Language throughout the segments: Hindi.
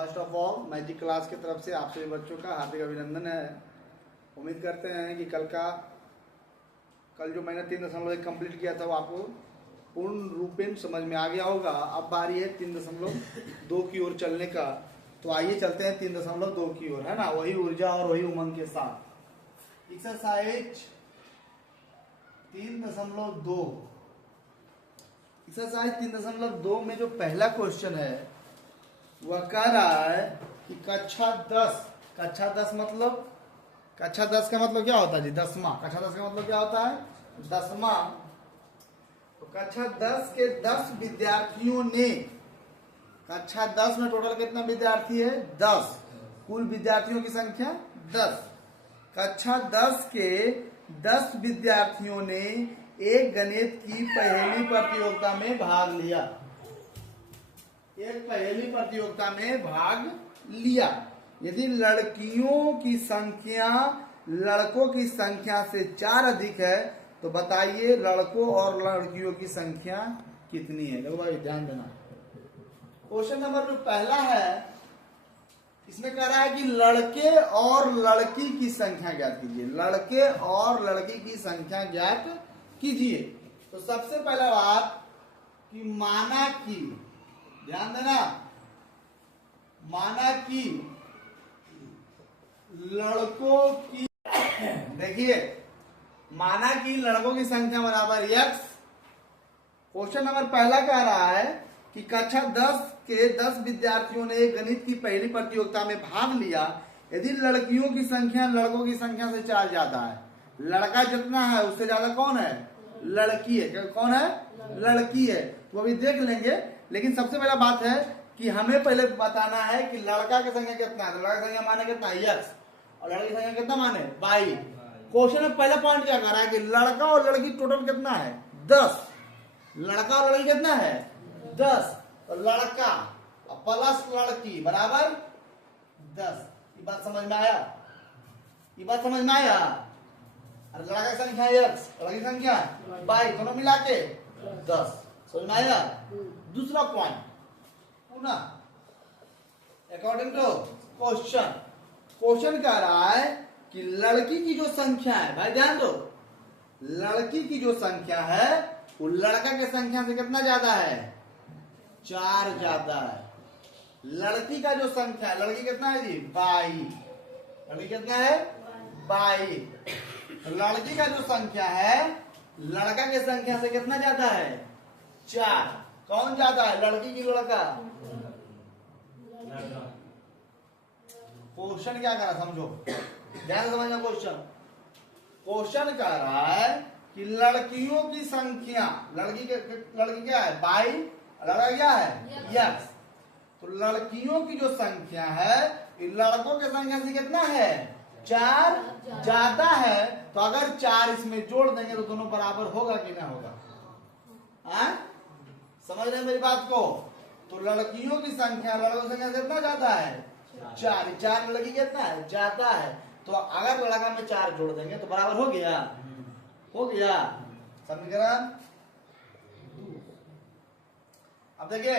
First of all magic class की तरफ से आप सभी बच्चों का हार्दिक अभिनंदन है। उम्मीद करते हैं कि कल जो मैंने 3.1 कंप्लीट किया था वो आपको पूर्ण रूपेण समझ में आ गया होगा। अब बारी है 3.2 की ओर चलने का। तो आइए चलते हैं 3.2 की ओर, है ना, वही ऊर्जा और वही उमंग के साथ। एक्सरसाइज 3.2 एक्सरसाइज 3.2 में जो पहला क्वेश्चन है वह कह रहा है कि कक्षा 10 मतलब कक्षा 10 का मतलब क्या होता है जी? 10वां। कक्षा 10 का मतलब क्या होता है? 10वां। तो कक्षा 10 के 10 विद्यार्थियों ने, कक्षा 10 में टोटल कितना विद्यार्थी है? 10। कुल विद्यार्थियों की संख्या 10। कक्षा 10 के 10 विद्यार्थियों ने एक गणित की पहेली प्रतियोगिता में भाग लिया। एक पहेली प्रतियोगिता में भाग लिया। यदि लड़कियों की संख्या लड़कों की संख्या से 4 अधिक है तो बताइए लड़कों और लड़कियों की संख्या कितनी है? देखो भाई ध्यान देना। क्वेश्चन नंबर जो पहला है इसमें कह रहा है कि लड़के और लड़की की संख्या ज्ञात कीजिए। लड़के और लड़की की संख्या ज्ञात कीजिए। तो सबसे पहला बात कि माना कि, ध्यान देना, माना कि लड़कों की, देखिए, माना कि लड़कों की संख्या बराबर x। क्वेश्चन नंबर पहला कह रहा है कि कक्षा 10 के 10 विद्यार्थियों ने एक गणित की पहली प्रतियोगिता में भाग लिया। यदि लड़कियों की संख्या लड़कों की संख्या से 4 ज्यादा है, लड़का जितना है उससे ज्यादा कौन है? लड़की है। कौन है? लड़की है। तो अभी देख लेंगे, लेकिन सबसे पहला बात है कि हमें पहले बताना है कि लड़का की संख्या कितना है। तो लड़का की संख्या माने कितना है? x। और लड़की की संख्या कितना माने? y। क्वेश्चन में पहला पॉइंट क्या कर रहा है कि लड़का और लड़की टोटल कितना है? 10। लड़का और लड़की कितना है? 10। तो लड़का प्लस लड़की बराबर 10। ये बात समझ में आया? ये बात समझ में आया? अरे लड़का की संख्या x, लड़की की संख्या y, दोनों मिला के 10। समझ में आया? दूसरा पॉइंट ना, अकॉर्डिंग टू क्वेश्चन कह रहा है कि लड़की की जो संख्या है, भाई ध्यान दो, लड़की की जो संख्या है वो लड़का की संख्या से कितना ज्यादा है? 4 ज्यादा है। लड़की का जो संख्या है, लड़की कितना है जी? 22। लड़की कितना है? 22। लड़की का जो संख्या है लड़का की संख्या से कितना ज्यादा है? 4। कौन ज्यादा है, लड़की की लड़का? क्वेश्चन क्या कह रहा समझो, ध्यान से समझना। क्वेश्चन कह रहा है कि लड़कियों की संख्या, लड़की क्या है? 22, लड़का क्या है? x। तो लड़कियों की जो संख्या है लड़कों की संख्या से कितना है? 4 ज्यादा है। तो अगर 4 इसमें जोड़ देंगे तो दोनों बराबर होगा कि ना होगा? समझ रहे हैं मेरी बात को? तो लड़कियों की संख्या लड़कों की संख्या से कितना ज्यादा है? 4 लड़की कितना है? ज्यादा है। तो अगर लड़का में 4 जोड़ देंगे तो बराबर हो गया? हो गया समीकरण। अब देखिए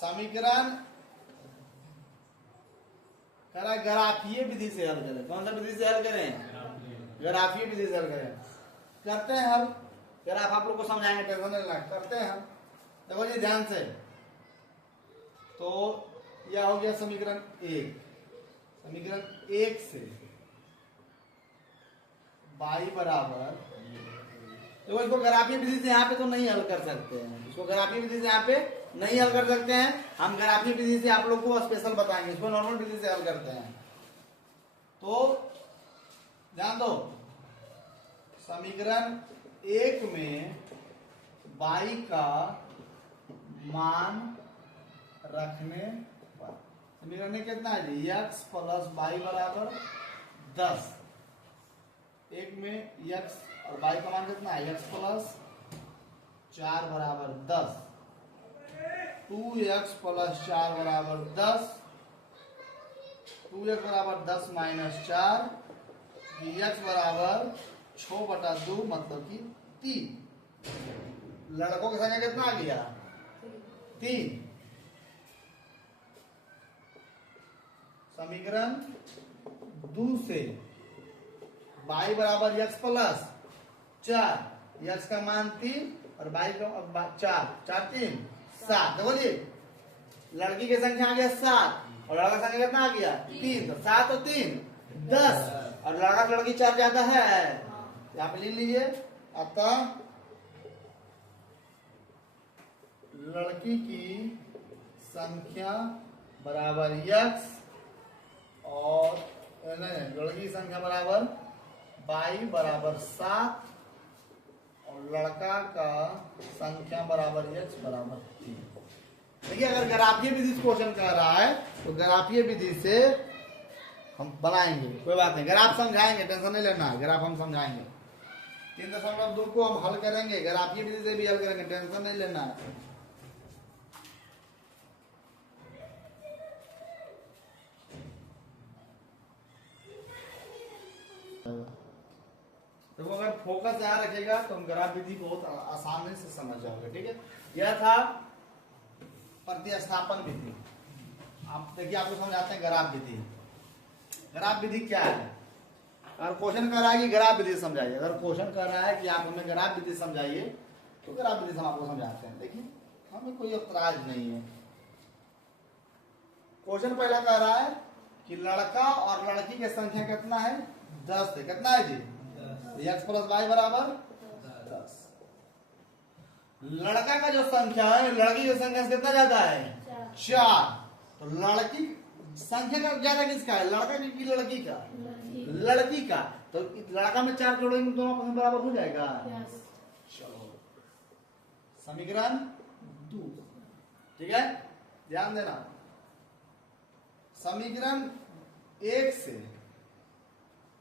समीकरण ग्राफीय विधि से हल करें। कौन सा विधि से हल करें? ग्राफीय विधि से हल करें। करते हैं हल। ग्राफ आप लोग को समझाएंगे, टेंशन नहीं लेना, करते हैं हम। देखो जी ध्यान से, तो यह हो गया समीकरण 1। समीकरण 1 से y बराबर, देखो इसको ग्राफीय विधि से यहाँ पे तो नहीं हल कर सकते हैं। इसको ग्राफीय विधि से यहाँ पे नहीं हल कर सकते हैं। हम ग्राफीय विधि से आप लोग को स्पेशल बताएंगे। इसको नॉर्मल विधि से हल करते हैं। तो ध्यान दो, समीकरण 1 में y का मान रखने पर समीकरण में कितना है जी? x प्लस y बराबर 10। 1 में x और y का मान कितना है? x प्लस 4 बराबर 10। 2x प्लस 4 बराबर 10। 2x बराबर 10 माइनस 4। x बराबर 6/2 मतलब कि 3। लड़कों की संख्या कितना आ गया? 3। समीकरण 2 से y बराबर x प्लस 4, x का मान 3 और y का 4, 4 3 7। देखो जी, लड़की की संख्या आ गया 7 और लड़का संख्या कितना आ गया 3, तो 7 और 3 10 और लड़का से लड़की 4 ज्यादा है, यहाँ पे लिख लीजिए। अतः लड़की की संख्या बराबर x और नहीं, लड़की की संख्या बराबर y बराबर 7 और लड़का का संख्या बराबर x बराबर 3। देखिए, अगर ग्राफीय विधि से क्वेश्चन कर रहा है तो ग्राफीय विधि से हम बनाएंगे, कोई बात नहीं, ग्राफ समझाएंगे, टेंशन नहीं लेना है, ग्राफ हम समझाएंगे। 3.2 को हम हल करेंगे, ग्राफीय विधि से भी हल करेंगे, टेंशन नहीं लेना है। तो अगर फोकस यहाँ रखेगा तो हम ग्राफ विधि बहुत आसानी से समझ जाओगे। ठीक है, यह था प्रतिस्थापन विधि। आप देखिए, आपको समझाते हैं ग्राफ विधि। ग्राफ विधि क्या है? अगर क्वेश्चन कर रहा है कि ग्राफ विधि समझाइए, अगर क्वेश्चन कर रहा है कि आप हमें ग्राफ विधि समझाइए तो ग्राफ विधि हम आपको समझाते हैं। देखिए, हमें कोई ऐतराज नहीं है। क्वेश्चन पहला कह रहा है कि लड़का और लड़की की संख्या कितना है 10 है। कितना है जी? x प्लस वाई बराबर 10। लड़का का जो संख्या है, लड़की की संख्या से कितना ज्यादा है 4। तो लड़की संख्या का ज्यादा किसका है, लड़का की लड़की का? लड़की का। तो लड़का में 4 जोड़ेंगे दोनों पसंद बराबर हो जाएगा। चलो, समीकरण 2। ठीक है, ध्यान देना। समीकरण 1 से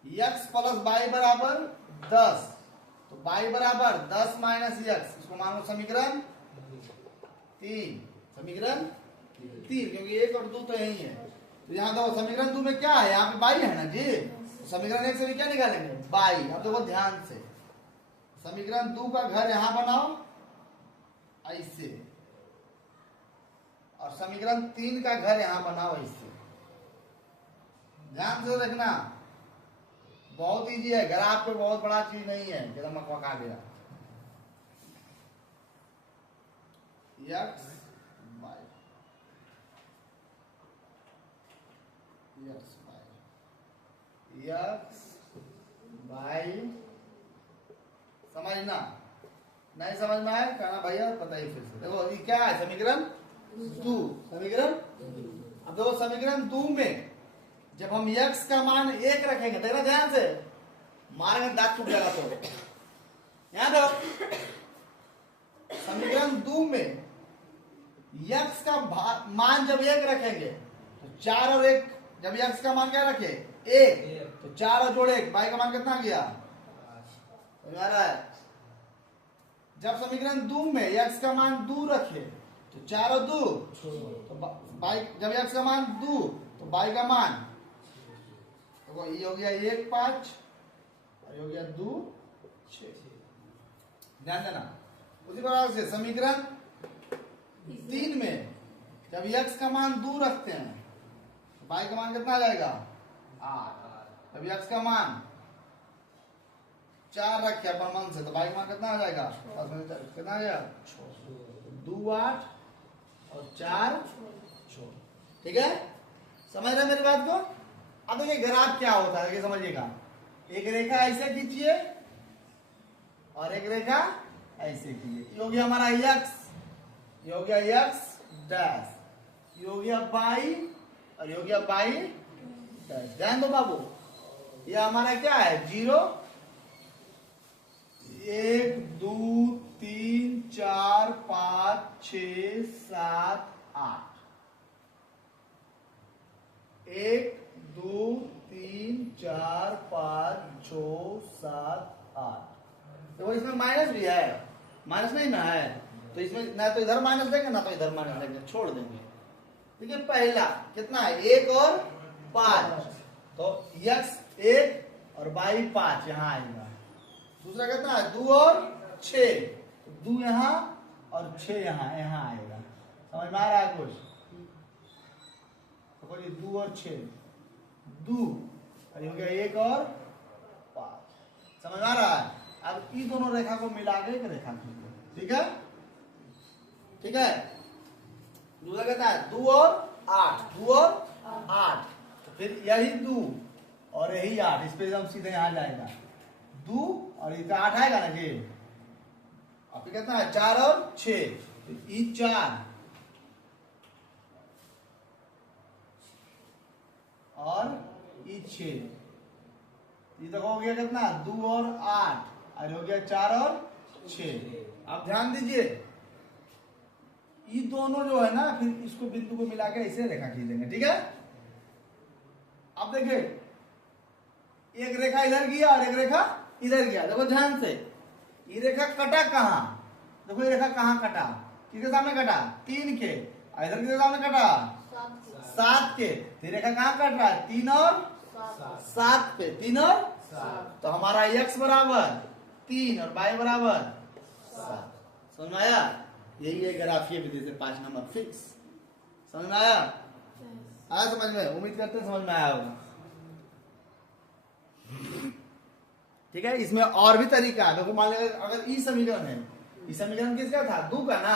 x प्लस वाई बराबर 10, तो y बराबर 10 माइनस x, इसको मानो समीकरण 3। समीकरण 3, क्योंकि 1 और 2 तो यही है। तो यहाँ देखो, समीकरण 2 में क्या है, यहाँ पे y है ना जी। तो समीकरण 1 से भी क्या निकालेंगे y। अब देखो ध्यान से, समीकरण 2 का घर यहाँ बनाओ ऐसे, और समीकरण 3 का घर यहाँ बनाओ ऐसे। ध्यान से देखना, बहुत इजी है, ग्राफ पे बहुत बड़ा चीज नहीं है, एकदम मकवा गया। x y समझना, नहीं समझ में आया कहना भैया बताइए फिर से। देखो ये क्या है, समीकरण 2। समीकरण, अब देखो समीकरण 2 में जब हम x का मान 1 रखेंगे, देखना ध्यान से, मारेंगे दांत टूट जाएगा। तो यहां देखो, समीकरण 2 में x का मान जब 1 रखेंगे तो 4 और 1, जब x का मान क्या रखे 1, तो 4 और जोड़े 1, y का मान कितना गया 5। जब समीकरण 2 में x का मान 2 रखे तो 4 और 2, तो y, जब x का मान 2 तो y का मान, तो ये हो गया 1 5 और हो गया 2 6। ध्यान देना। उसी प्रकार से समीकरण 3 में जब x का मान 2 रखते हैं तो y का मान कितना आ जाएगा 8। जब x का मान 4 रखे अपन मन से तो y का मान कितना आ जाएगा, कितना आ जाएगा 2 8 और 4 6। ठीक है, समझ रहे मेरी बात को? अब देखिए ग्राफ क्या होता है, ये समझिएगा। एक रेखा ऐसे खींचिए और एक रेखा ऐसे खींचिए। ये हो गया हमारा x, ये हो गया x डैश, ये हो गया y और ये हो गया y डैश। ध्यान दो बाबू, ये हमारा क्या है 0 1 2 3 4 5 6 7 8। 1 2 3 4 5 6 7 8। तो इसमें माइनस भी है, माइनस नहीं ना है, तो इसमें ना तो इधर माइनस देंगे ना तो इधर माइनस देंगे, छोड़ देंगे। देखिए पहला कितना है 1 और 5, तो x 1 और y 5 यहाँ आएगा। दूसरा कितना है 2 और 6, तो 2 यहाँ और 6 यहाँ आएगा। समझ में आ रहा है कुछ? तो बोलिए 2 और 6 दो, ये हो गया 1 और 5। समझ आ रहा है? अब इन दोनों रेखा को मिला के एक रेखा खींचो, ठीक है? ठीक है, दूसरा कहता है 2 और 8, 2 और 8, तो फिर यही 2 और यही 8, इस पे हम सीधे यहां जाएगा, 2 और इधर 8 आएगा ना जी। अब कहता है 4 और 6, तो ये 4 और ये 6, ये तो हो गया कितना 2 और 8, और हो गया 4 और 6। आप ध्यान दीजिए, ये दोनों जो है ना, फिर इसको बिंदु को मिला के ऐसे रेखा खींचेंगे, ठीक है? अब देखिए, एक रेखा इधर गया और एक रेखा इधर गया। देखो ध्यान से, ये रेखा कटा कहाँ? देखो ये रेखा कहाँ कटा? किसके सामने कटा? 3 के। इधर किसके सामने कटा? 7 के। तो रेखा कहाँ कट रहा है? 3 और 7 पे। 3 और 7, तो हमारा x बराबर 3 और y बराबर 7। समझ में आया? यही है ग्राफीय विधि से 5 नंबर फिक्स। समझ में आया? आया समझ में? उम्मीद करते हैं समझ में आया होगा। ठीक है, इसमें और भी तरीका है। देखो मान लीजिए अगर ई समीकरण है, ई समीकरण किसका था? 2 का ना,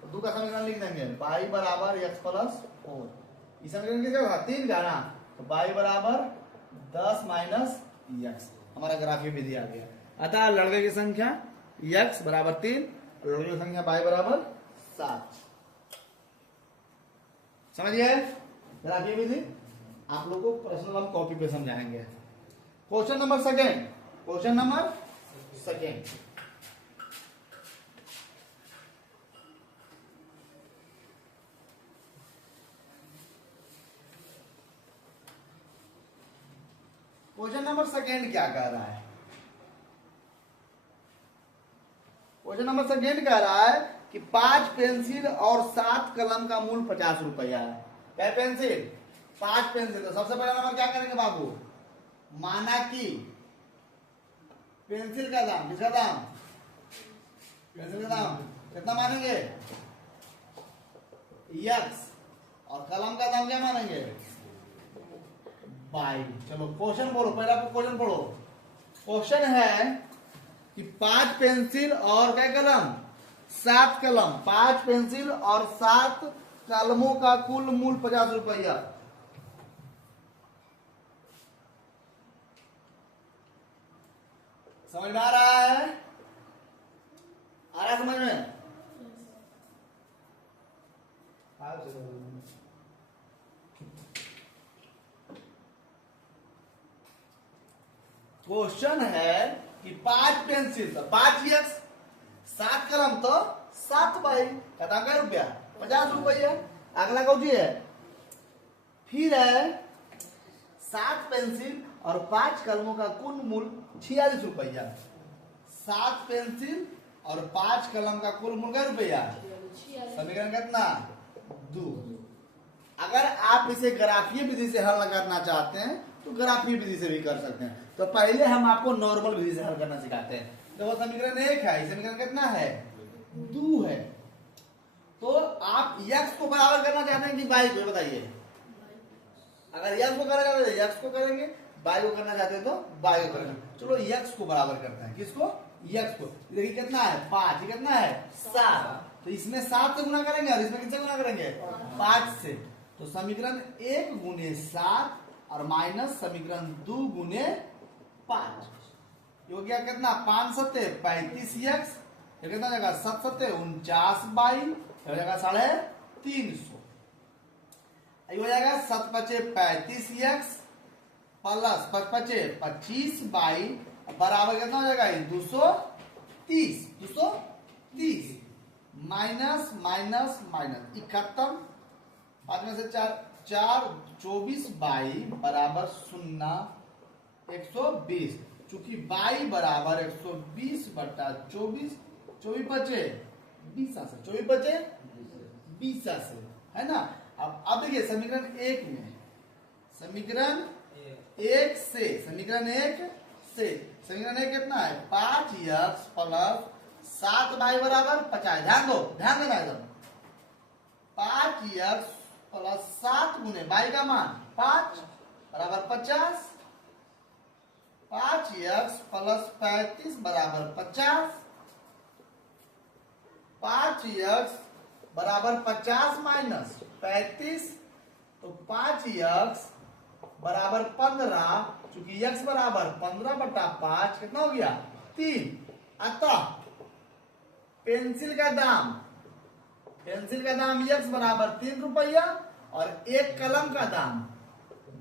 तो 2 का समीकरण लिख देंगे y बराबर x प्लस 4। ई समीकरण किसका था? 3 का ना, तो y बराबर 10 माइनस x। हमारा ग्राफीय विधि आ गया। अतः लड़के की संख्या x बराबर 3, लड़के की संख्या y बराबर 7। समझ गए ग्राफीय विधि? आप लोगों को पर्सनल हम कॉपी पे समझाएंगे। Question number second, question number second, question number second क्या कह रहा है? क्वेश्चन नंबर सेकेंड कह रहा है कि 5 पेंसिल और 7 कलम का मूल 50 रुपया है। क्या पेंसिल? 5 पेंसिल। तो सबसे पहला नंबर क्या करेंगे बाबू? माना कि पेंसिल का दाम, किसका दाम? पेंसिल का दाम कितना मानेंगे? x। और कलम का दाम क्या मानेंगे? y। चलो क्वेश्चन बोलो, पहला क्वेश्चन पढ़ो। क्वेश्चन है कि 5 पेंसिल और क्या कलम? 7 कलम। 5 पेंसिल और 7 कलमों का कुल मूल 50 रुपया। समझ में आ रहा है? आ रहा है समझ में? क्वेश्चन है कि 5 पेंसिल तो 5 x, 7 कलम तो 7 बाई का दाम क्या रुपया? 50 रुपया। अगला कौन है? फिर है 7 पेंसिल और 5 कलमों का कुल मूल 46 रुपया। 7 पेंसिल और 5 कलम का कुल मूल क्या रुपया? समीकरण कितना? 2। अगर आप इसे ग्राफीय विधि से हल करना चाहते हैं तो ग्राफीय विधि से भी कर सकते हैं। तो पहले हम आपको नॉर्मल विधि से हल करना सिखाते हैं। तो वो समीकरण 1 है, समीकरण कितना है? 2 है। तो आप x को बराबर करना चाहते हैं कि y को? बताइए। अगर x को करना चाहते हैं x को करेंगे, y को करना चाहते हैं तो y को करेंगे। चलो x को बराबर करते हैं। किसको? x को। देखिए कितना है? 5। ये कितना है? 7। तो इसमें 7 से गुना करेंगे और इसमें किससे गुना करेंगे? 5 से। तो समीकरण 1 गुने 7 और माइनस समीकरण 2 गुने 5। ये हो गया कितना? 5 सत्ते 35x। ये कितना जाएगा? 7 सत्ते 49 बाई, हो जाएगा 350। ये हो जाएगा 7 पचे 35x प्लस 5 पचे 25 बाई बराबर कितना हो जाएगा? 230। 230 माइनस माइनस माइनस 71, 5 में से 4 24 बाई बराबर 0 120। चूंकि बाई बराबर 120 बटा 24, 24 बचे 20 से, 24 बचे 20 से, है ना? अब देखिए समीकरण 1 में, समीकरण 1 से, समीकरण 1 से, समीकरण 1 कितना है? 5x प्लस 7 बाई बराबर 50। ध्यान दो, ध्यान देना एकदम। 5x प्लस 7 गुने बाई का मान 5 बराबर 50, 5x प्लस 35 बराबर 50, 5x बराबर 50 माइनस 35, तो 5x बराबर 15, चूंकि x बराबर 15/5 कितना हो गया 3। अतः पेंसिल का दाम x बराबर 3 रुपया और एक कलम का दाम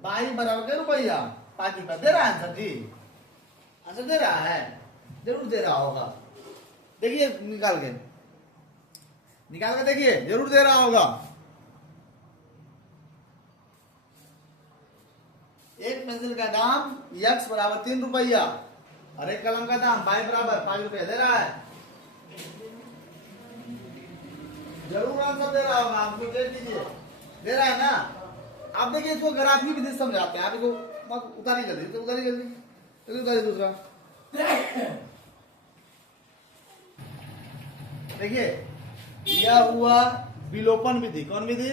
y बराबर क्या रुपया 5 रुपया। दे रहा है आंसर जी, आंसर दे रहा है, जरूर दे रहा होगा। देखिए निकाल के देखिए, जरूर दे रहा होगा। एक पेंसिल का दाम x बराबर 3 रुपया और एक कलम का दाम y बराबर 5 रुपया दे रहा है, जरूर आंसर दे रहा होगा। आपको देख लीजिए, दे रहा है ना। आप देखिए इसको ग्राफी विधि समझाते हैं। आप इसको उतारिए जल्दी, तो उतारिए जल्दी, उतारिए दूसरा। देखिए यह हुआ विलोपन विधि। कौन विधि?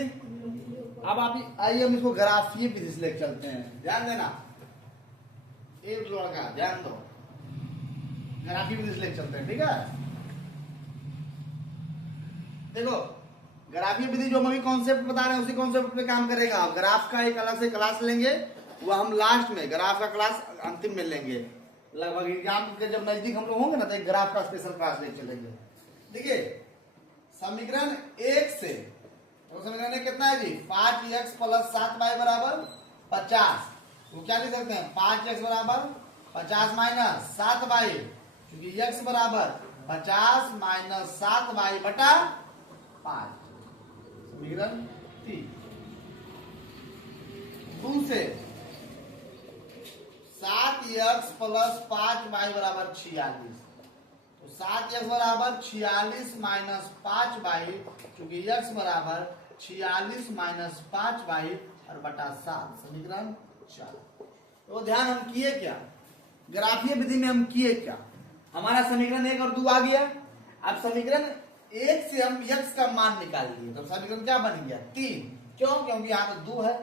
अब आप आइए हम इसको ग्राफीय विधि से लेकर चलते हैं। ध्यान देना, एक लड़का ध्यान दो, ग्राफीय विधि से लेकर चलते हैं, ठीक है। देखो ग्राफीय विधि जो हम अभी कॉन्सेप्ट बता रहे हैं उसी कॉन्सेप्ट पे काम करेगा। आप ग्राफ का एक अलग से क्लास लेंगे, वो हम लास्ट में ग्राफ का क्लास अंतिम में लेंगे। लगभग एग्जाम के जब नजदीक हम लोग होंगे ना तो एक ग्राफ का स्पेशल क्लास लेके चलेंगे। देखिए समीकरण 1 से, तो समीकरण 1 कितना है जी 5x प्लस 7y बराबर 50। वो क्या लिख सकते हैं 5x बराबर 50 माइनस 7y, क्योंकि x बराबर 50 माइनस 7y बटा 5। समीकरण 3। 2 से 7x प्लस 5y बराबर 46, तो 7x बराबर 46 माइनस 5y, क्योंकि x बराबर 46 माइनस 5y और बटा 7। समीकरण 4। तो ध्यान हम किए क्या, ग्राफीय विधि में हम किए क्या, हमारा समीकरण 1 और 2 आ गया। अब समीकरण 1 से हम x का मान निकाल लिए, तो समीकरण क्या बन गया 3। क्यों? क्योंकि यहाँ तो 2 है।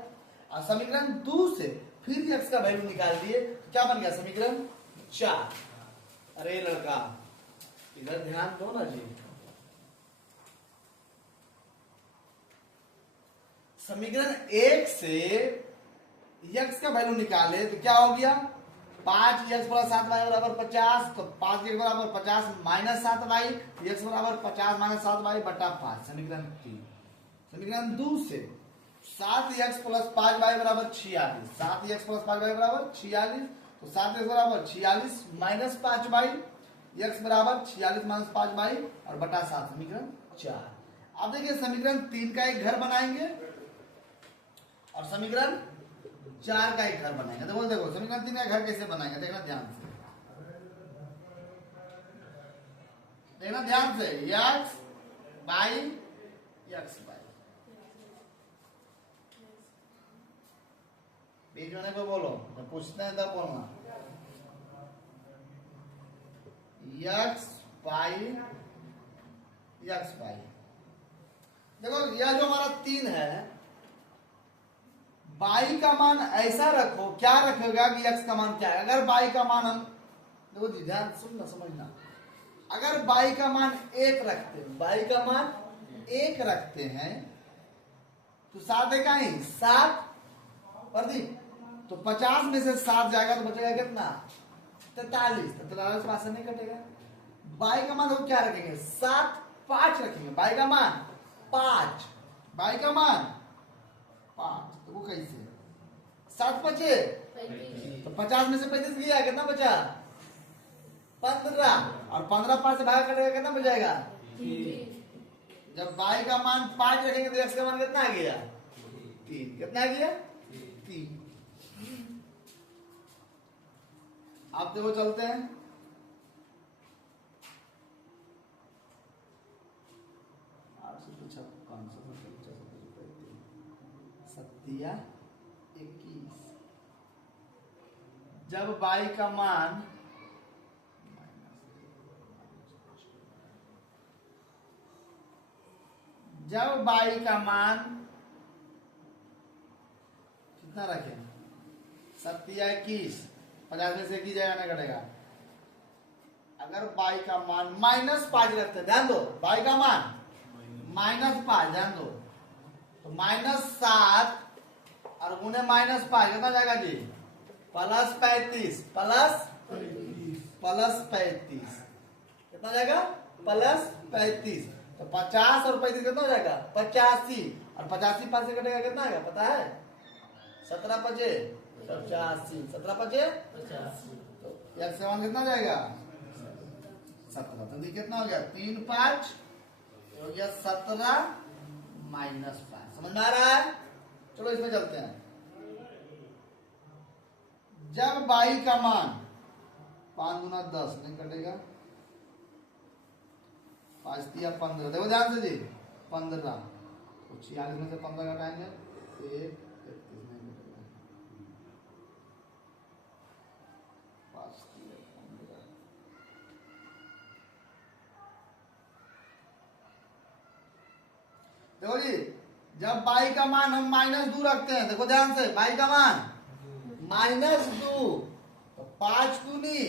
और समीकरण 2 से फिर x का वैल्यू निकाल दिए, तो क्या बन गया समीकरण 4। अरे लड़का इधर ध्यान दो ना जी। समीकरण 1 से x का वैल्यू निकाले तो क्या हो गया 5x प्लस 7y बराबर 50, तो 5x बराबर 50 माइनस 7y, x बराबर 50 माइनस 7y बटा 5। समीकरण 3। समीकरण 2 से 7x प्लस 5y बराबर 46, 7x प्लस 5y बराबर 46, तो 7x बराबर 46 माइनस 5y, x बराबर 46 माइनस 5y और बटा 7। समीकरण 4। अब देखिए समीकरण 3 का एक घर बनाएंगे और समीकरण 4 का एक घर बनाएंगे। तो बोल देखो समीकरण 3 का घर कैसे बनाएंगे, देखना ध्यान से, देखना ध्यान से। x बाई x बाई, बीच में कोई बोलो तो पूछते हैं तब बोलना। x बाई x बाई, देखो यह जो हमारा 3 है, बाई का मान ऐसा रखो, क्या रखेगा कि x का मान क्या है। अगर बाई का मान हम देखो जी ध्यान सुनना समझना, अगर बाई का मान 1 रखते हैं, बाई का मान 1 रखते हैं तो 7 है कहीं 7 प्रदीप, तो 50 में से 7 जाएगा तो बचेगा कितना 43, तो 43 पास से नहीं कटेगा। बाई का मान हम क्या रखेंगे 7 5 रखेंगे, बाई का मान 5, बाई का मान 5, तो वो कैसे 7 बचे, तो 50 में से 35 गया, कितना बचा 15, और 15 5 से भाग कटेगा कितना बचेगा। जब बाई का मान 5 रखेंगे तो x का मान कितना आ गया 3, कितना आ गया 3। आप देखो चलते हैं, सत्या 21, जब बाई का मान कितना रखें 7 21, 50 में से 21 जाएगा ना कटेगा। अगर बाई का मान -5 रखते हैं, ध्यान दो, बाई का मान -5, ध्यान दो, तो -7 और गुने -5 कितना जाएगा जी? +35, +35 कितना जाएगा? +35। तो 50 और 35 कितना हो जाएगा? 85, और 85 5 से कटेगा कितना आएगा पता है? 17 5 85, 17 5 85, तो x का मान कितना जाएगा? 17। तो ये कितना हो गया? 3 5 हो गया 17 -5। समझ में आ रहा है? चलो इसमें चलते हैं। जब बाई का मान 5 दूना 10 नहीं कटेगा, 5 दिया 15, देखो ध्यान से जी, 15, तो 46 में से 15 घटाएंगे 1 31 नहीं कटेगा, 5 दिया 15। देखो जी, जब बाई का मान हम -2 रखते हैं, देखो ध्यान से, बाई का मान -2, तो 5 दूनी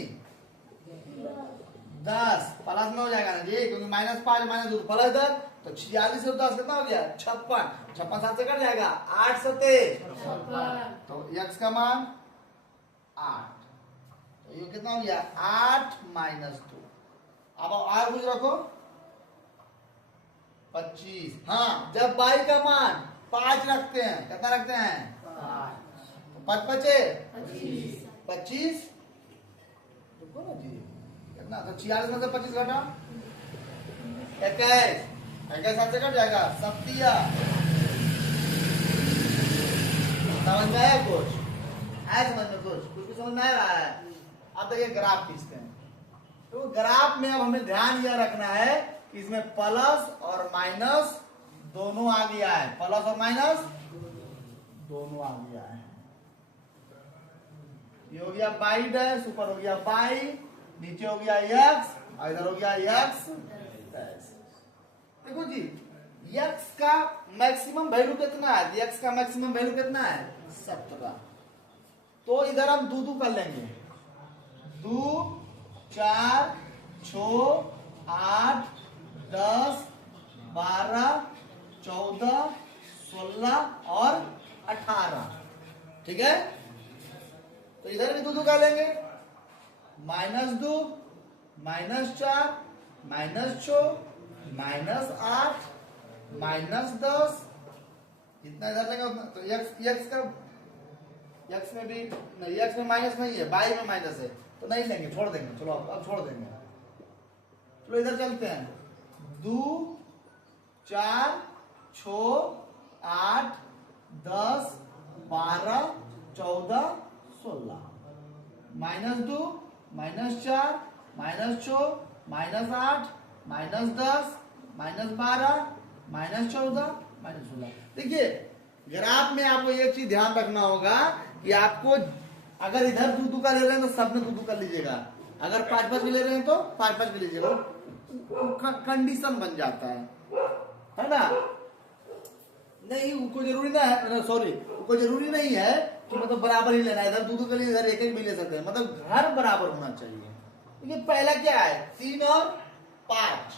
10 प्लस में हो जाएगा ना जी, क्योंकि -5 -2 प्लस 10, तो 46 और 10 कितना हो गया? 56, 56 7 से कट जाएगा, 8 7 तो x का मान 8, तो ये कितना हो गया? 8 -2। अब और कुछ रखो, 25। हाँ, जब बाई का मान 5 रखते हैं, कितना रखते हैं? 5 5 25, रुको ना जी, कितना? तो 46 में से 25 घटा 21, 21 7 से कट जाएगा, 70। समझ में आया कुछ? है समझ में कुछ समझ में आ रहा है? अब देखिए ग्राफ खींचते हैं। तो ग्राफ में अब हमें ध्यान यह रखना है कि इसमें प्लस और माइनस दोनों आ गया है, प्लस और माइनस दोनों आ गया है। ये हो गया बाई डैश, ऊपर हो गया बाई, नीचे हो गया x, और इधर हो गया x डैश। देखो जी, x का मैक्सिमम वैल्यू कितना है? x का मैक्सिमम वैल्यू कितना है? 17। तो इधर हम 2 2 कर लेंगे, 2 4 6 8 10 12 14 16 और 18, ठीक है? तो इधर भी 2 2 कर लेंगे, -2 -4 -6 -8 -10, जितना इधर लेंगे उतना। तो x का, x में भी नहीं, x में माइनस नहीं है, बाई में माइनस है, तो नहीं लेंगे, छोड़ देंगे। चलो अब छोड़ देंगे। चलो इधर चलते हैं, 2 4 6 8 10 12 14 16, -2 -4 -6 -8 -10 -12 -14 -16। देखिए ग्राफ में आपको एक चीज ध्यान रखना होगा कि आपको अगर इधर 2 2 का ले रहे हैं तो सब में 2 2 कर लीजिएगा, अगर 5 5 भी ले रहे हैं तो 5 5 भी लीजिएगा, कंडीशन बन जाता है ना? नहीं, उनको जरूरी ना है, सॉरी, उनको जरूरी नहीं है कि मतलब बराबर ही लेना है, इधर 2 2 के लिए इधर 1 1 भी ले सकते हैं, मतलब घर बराबर होना चाहिए। तो ये पहला क्या है? 3 और 5,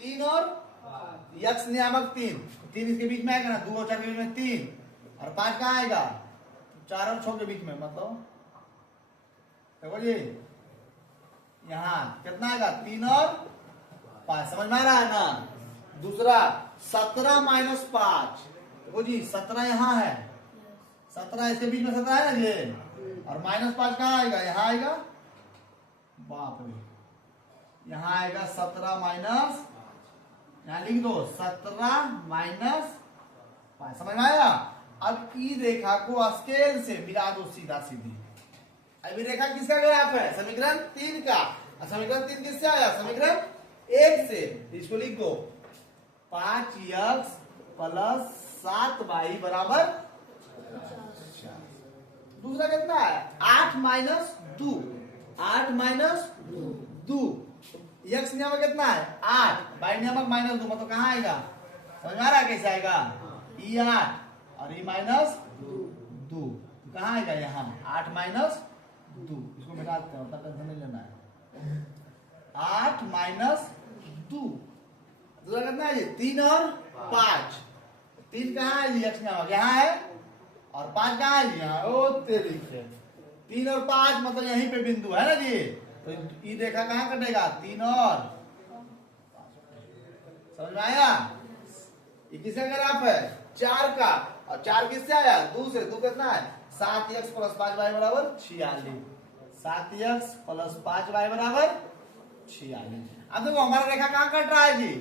3 और x नियामक 3 इसके बीच में आएगा ना, 2 और 4 के बीच में 3, और 5 कहाँ आएगा? 4 और 6 के बीच में, मतलब देखो जी यहाँ कितना आएगा? 3 और 5। समझ में आ रहा है ना? दूसरा 17 -5, देखो जी 17 यहाँ है, 17 इसके बीच में 17 है ना ये, और -5 कहाँ आएगा? यहाँ आएगा, बाप रे, यहाँ आएगा 17 माइनस, यहाँ लिख दो 17 -5। समझ में आया? अब ई रेखा को स्केल से मिला दो सीधा सीधी। अभी रेखा किसका ग्राफ है? समीकरण 3 का। समीकरण 3 किससे आया? समीकरण 1 से। इसको लिख दो, 5x + 7y बराबर 4। दूसरा कितना है? 8 - 2, 8 - 2, x नियामक कितना है? 8, y नियामक -2, मतलब कहाँ आएगा? समझ में आ रहा है कैसे आएगा? e 8 और e -2, कहाँ आएगा यहाँ 8 माइनस 2, इसको मिटा देते हैं, उतना टेंशन नहीं लेना है। 8 माइनस 2 तो कितना है ये 3 और 5, 3 कहाँ है जी, यहाँ है, और 5 कहाँ है जी, यहाँ। ओ तेरी से 3 और 5 मतलब यहीं पे बिंदु है ना जी, तो ये रेखा कहाँ कटेगा 3 और 5, समझ में आया। ये किसका ग्राफ है 4 का, और 4 किससे आया 2 से, 2 कितना है 7x प्लस 5y बराबर 46, 7x प्लस 5y बराबर 46। अब देखो हमारा रेखा कहाँ कट रहा है जी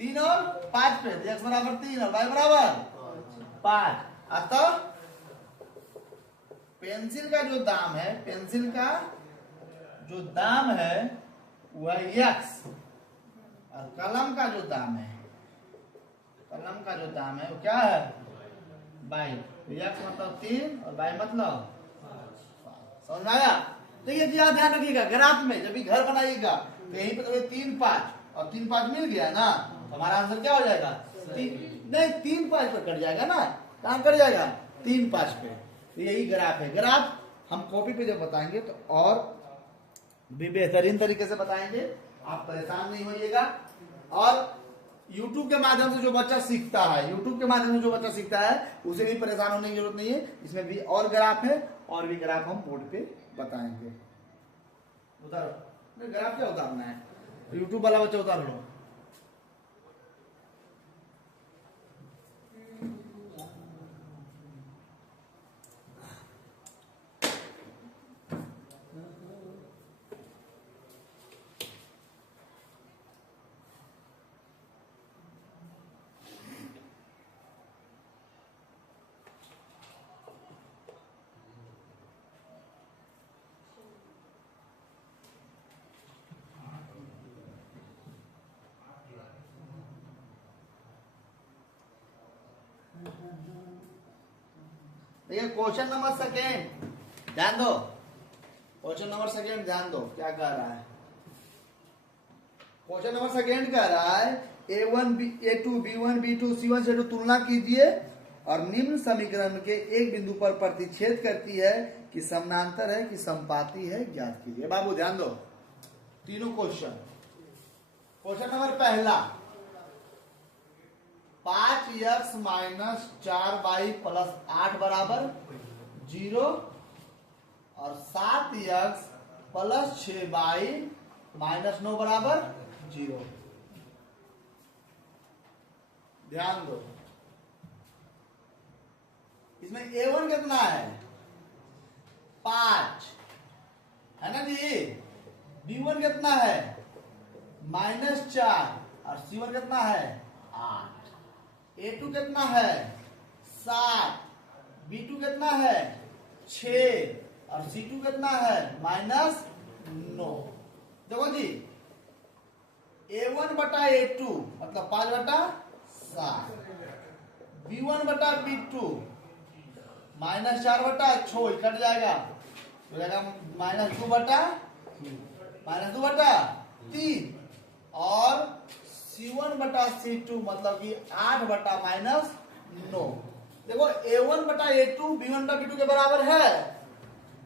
3 और 5 पे, x बराबर 3 और y बराबर 5। अतः पेंसिल का जो दाम है, पेंसिल का जो दाम है वह x, और कलम का जो दाम है, कलम का जो दाम है वो क्या है बाई, x मतलब 3 और y मतलब 5। समझ में आया। तो ये ध्यान रखिएगा ग्राफ में जब भी घर बनाइएगा तो यहीं पे तो 3 5 और 3 5 मिल गया ना, तो हमारा आंसर क्या हो जाएगा 3, नहीं 3 5 पर कट जाएगा ना, कहाँ कट जाएगा 3 5 पे। तो यही ग्राफ है। ग्राफ हम कॉपी पे जब बताएंगे तो और भी बेहतरीन तरीके से बताएंगे, आप परेशान नहीं होइएगा। और YouTube के माध्यम से जो बच्चा सीखता है, YouTube के माध्यम से जो बच्चा सीखता है उसे भी परेशान होने की जरूरत नहीं है। इसमें भी और ग्राफ है, और भी ग्राफ हम बोर्ड पे बताएंगे। उतारो ग्राफ, क्या उतारना है YouTube वाला बच्चा उतार लो। देखिए क्वेश्चन नंबर सेकेंड ध्यान दो, क्वेश्चन नंबर सेकेंड ध्यान दो क्या कह रहा है। क्वेश्चन नंबर सेकेंड कह रहा है A1 A2 B1 B2 C1 से तुलना कीजिए और निम्न समीकरण के एक बिंदु पर प्रतिच्छेद करती है कि समानांतर है कि समपाती है ज्ञात कीजिए। बाबू ध्यान दो तीनों क्वेश्चन। क्वेश्चन नंबर पहला 5x माइनस 4y प्लस 8 बराबर 0 और 7x प्लस 6y माइनस 9 बराबर 0। ध्यान दो इसमें A1 कितना है 5 है ना जी, B1 कितना है -4 और C1 कितना है 8, A2 कितना है 7, B2 कितना है 6 और C2 कितना है -9। देखो जी A1 बटा A2 मतलब 5 बटा 7, B1 बटा B2 -4 बटा 6 कट जाएगा, हो जाएगा -2 बटा 3 और C1 बटा C2 मतलब कि 8 बटा -9। देखो A1 बटा A2 B1 बटा B2 के बराबर है,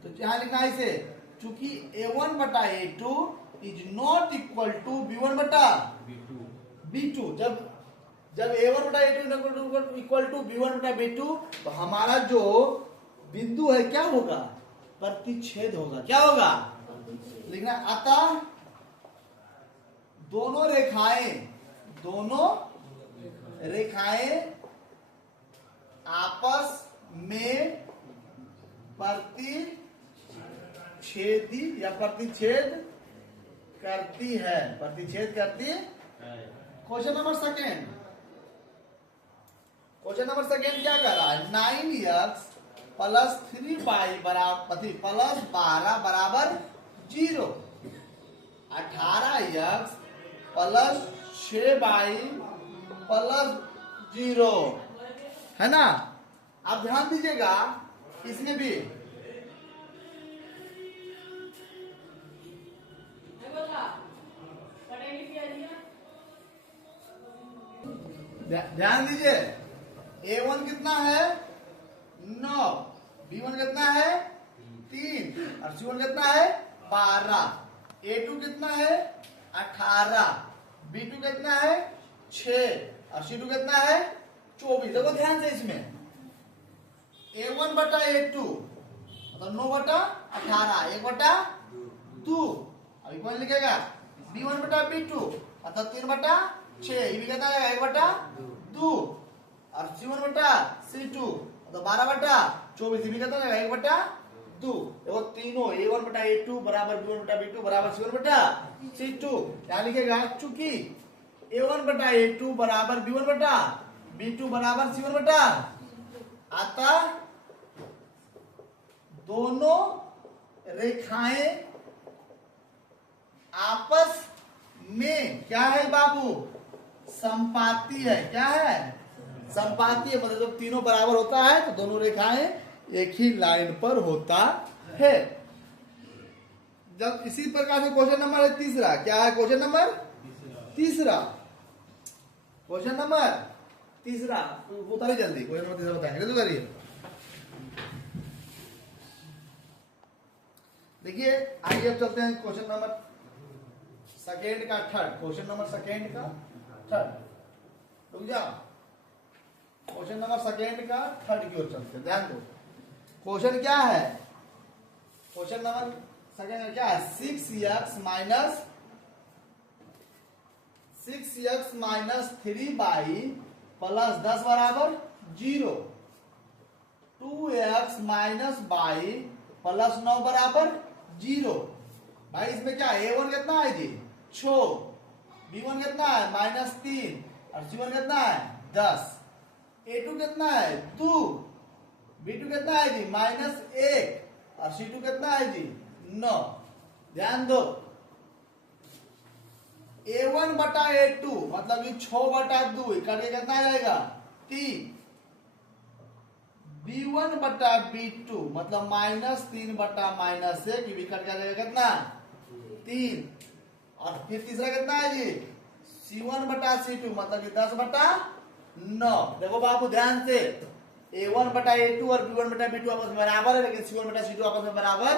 तो यहां लिखना है इसे चूंकि A1 बटा A2 is not equal to B1 बटा B2। जब A1 बटा A2 इक्वल टू B1 बटा B2 तो हमारा जो बिंदु है क्या होगा प्रतिच्छेद होगा। क्या होगा लिखना, अतः दोनों रेखाएं आपस में प्रतिच्छेदी या प्रतिच्छेद करती है। क्वेश्चन नंबर सेकेंड क्या कर रहा है 9x प्लस 3y बराबर प्लस 12 बराबर 0, 18x प्लस 6y प्लस 0 है ना। आप ध्यान दीजिएगा इसमें भी ध्यान दीजिए A1 कितना है 9, B1 कितना है 3 और C1 कितना है 12, A2 कितना है 18, B2 कितना है 6 और C2 कितना है 24। देखो ध्यान से इसमें A1 बटा A2 मतलब 9 बटा 18 1 बटा 2। अभी कौन लिखेगा B1 बटा B2 मतलब 3 बटा 6 ये भी कितना आएगा 1 बटा 2 और C1 बटा C2 मतलब 12 बटा 24 ये भी कितना आएगा 1 बटा 2। देखो तीनों A1 बटा A2 बराबर B1 बटा B2 बराबर C1 बटा C2 क्या लिखेगा चूंकि A1 बटा A2 बराबर B1 बटा B2 बराबर C1 बटा अतः दोनों रेखाएं आपस में क्या है बाबू संपाती है। क्या है संपाती है मतलब जब तीनों बराबर होता है तो दोनों रेखाएं एक ही लाइन पर होता है। जब इसी प्रकार से क्वेश्चन नंबर है तीसरा। क्या है क्वेश्चन नंबर तीसरा? क्वेश्चन नंबर तीसरा उतारिए जल्दी। क्वेश्चन नंबर तीसरा बताएंगे जल्दी करिए। देखिए आइए अब चलते हैं क्वेश्चन नंबर सेकेंड का थर्ड। क्वेश्चन नंबर सेकेंड का थर्ड रुक जाओ। क्वेश्चन नंबर सेकेंड का थर्ड की ओर चलते हैं। ध्यान दो क्वेश्चन क्या है। क्वेश्चन नंबर सेकेंड में क्या है 6x माइनस 3y प्लस 10 बराबर 0। 2x माइनस y प्लस 9 बराबर 0। भाई इसमें क्या है A1 कितना है जी 6, B1 कितना है -3 और C1 कितना है 10, A2 कितना है 2, B2 कितना है जी -1 और C2 कितना है जी 9। ध्यान दो A1 बटा A2 मतलब कि 6 बटा 2 करके कितना आ जाएगा 3। B1 बटा B2 मतलब -3 बटा -1 ये भी कट जाएगा कितना 3। और फिर तीसरा कितना है जी C1 बटा C2 मतलब कि 10 बटा 9। देखो बाबू ध्यान से A1 बटा A2 और B1 बटा B2 आपस में बराबर है लेकिन C1 बटा C2 आपस में बराबर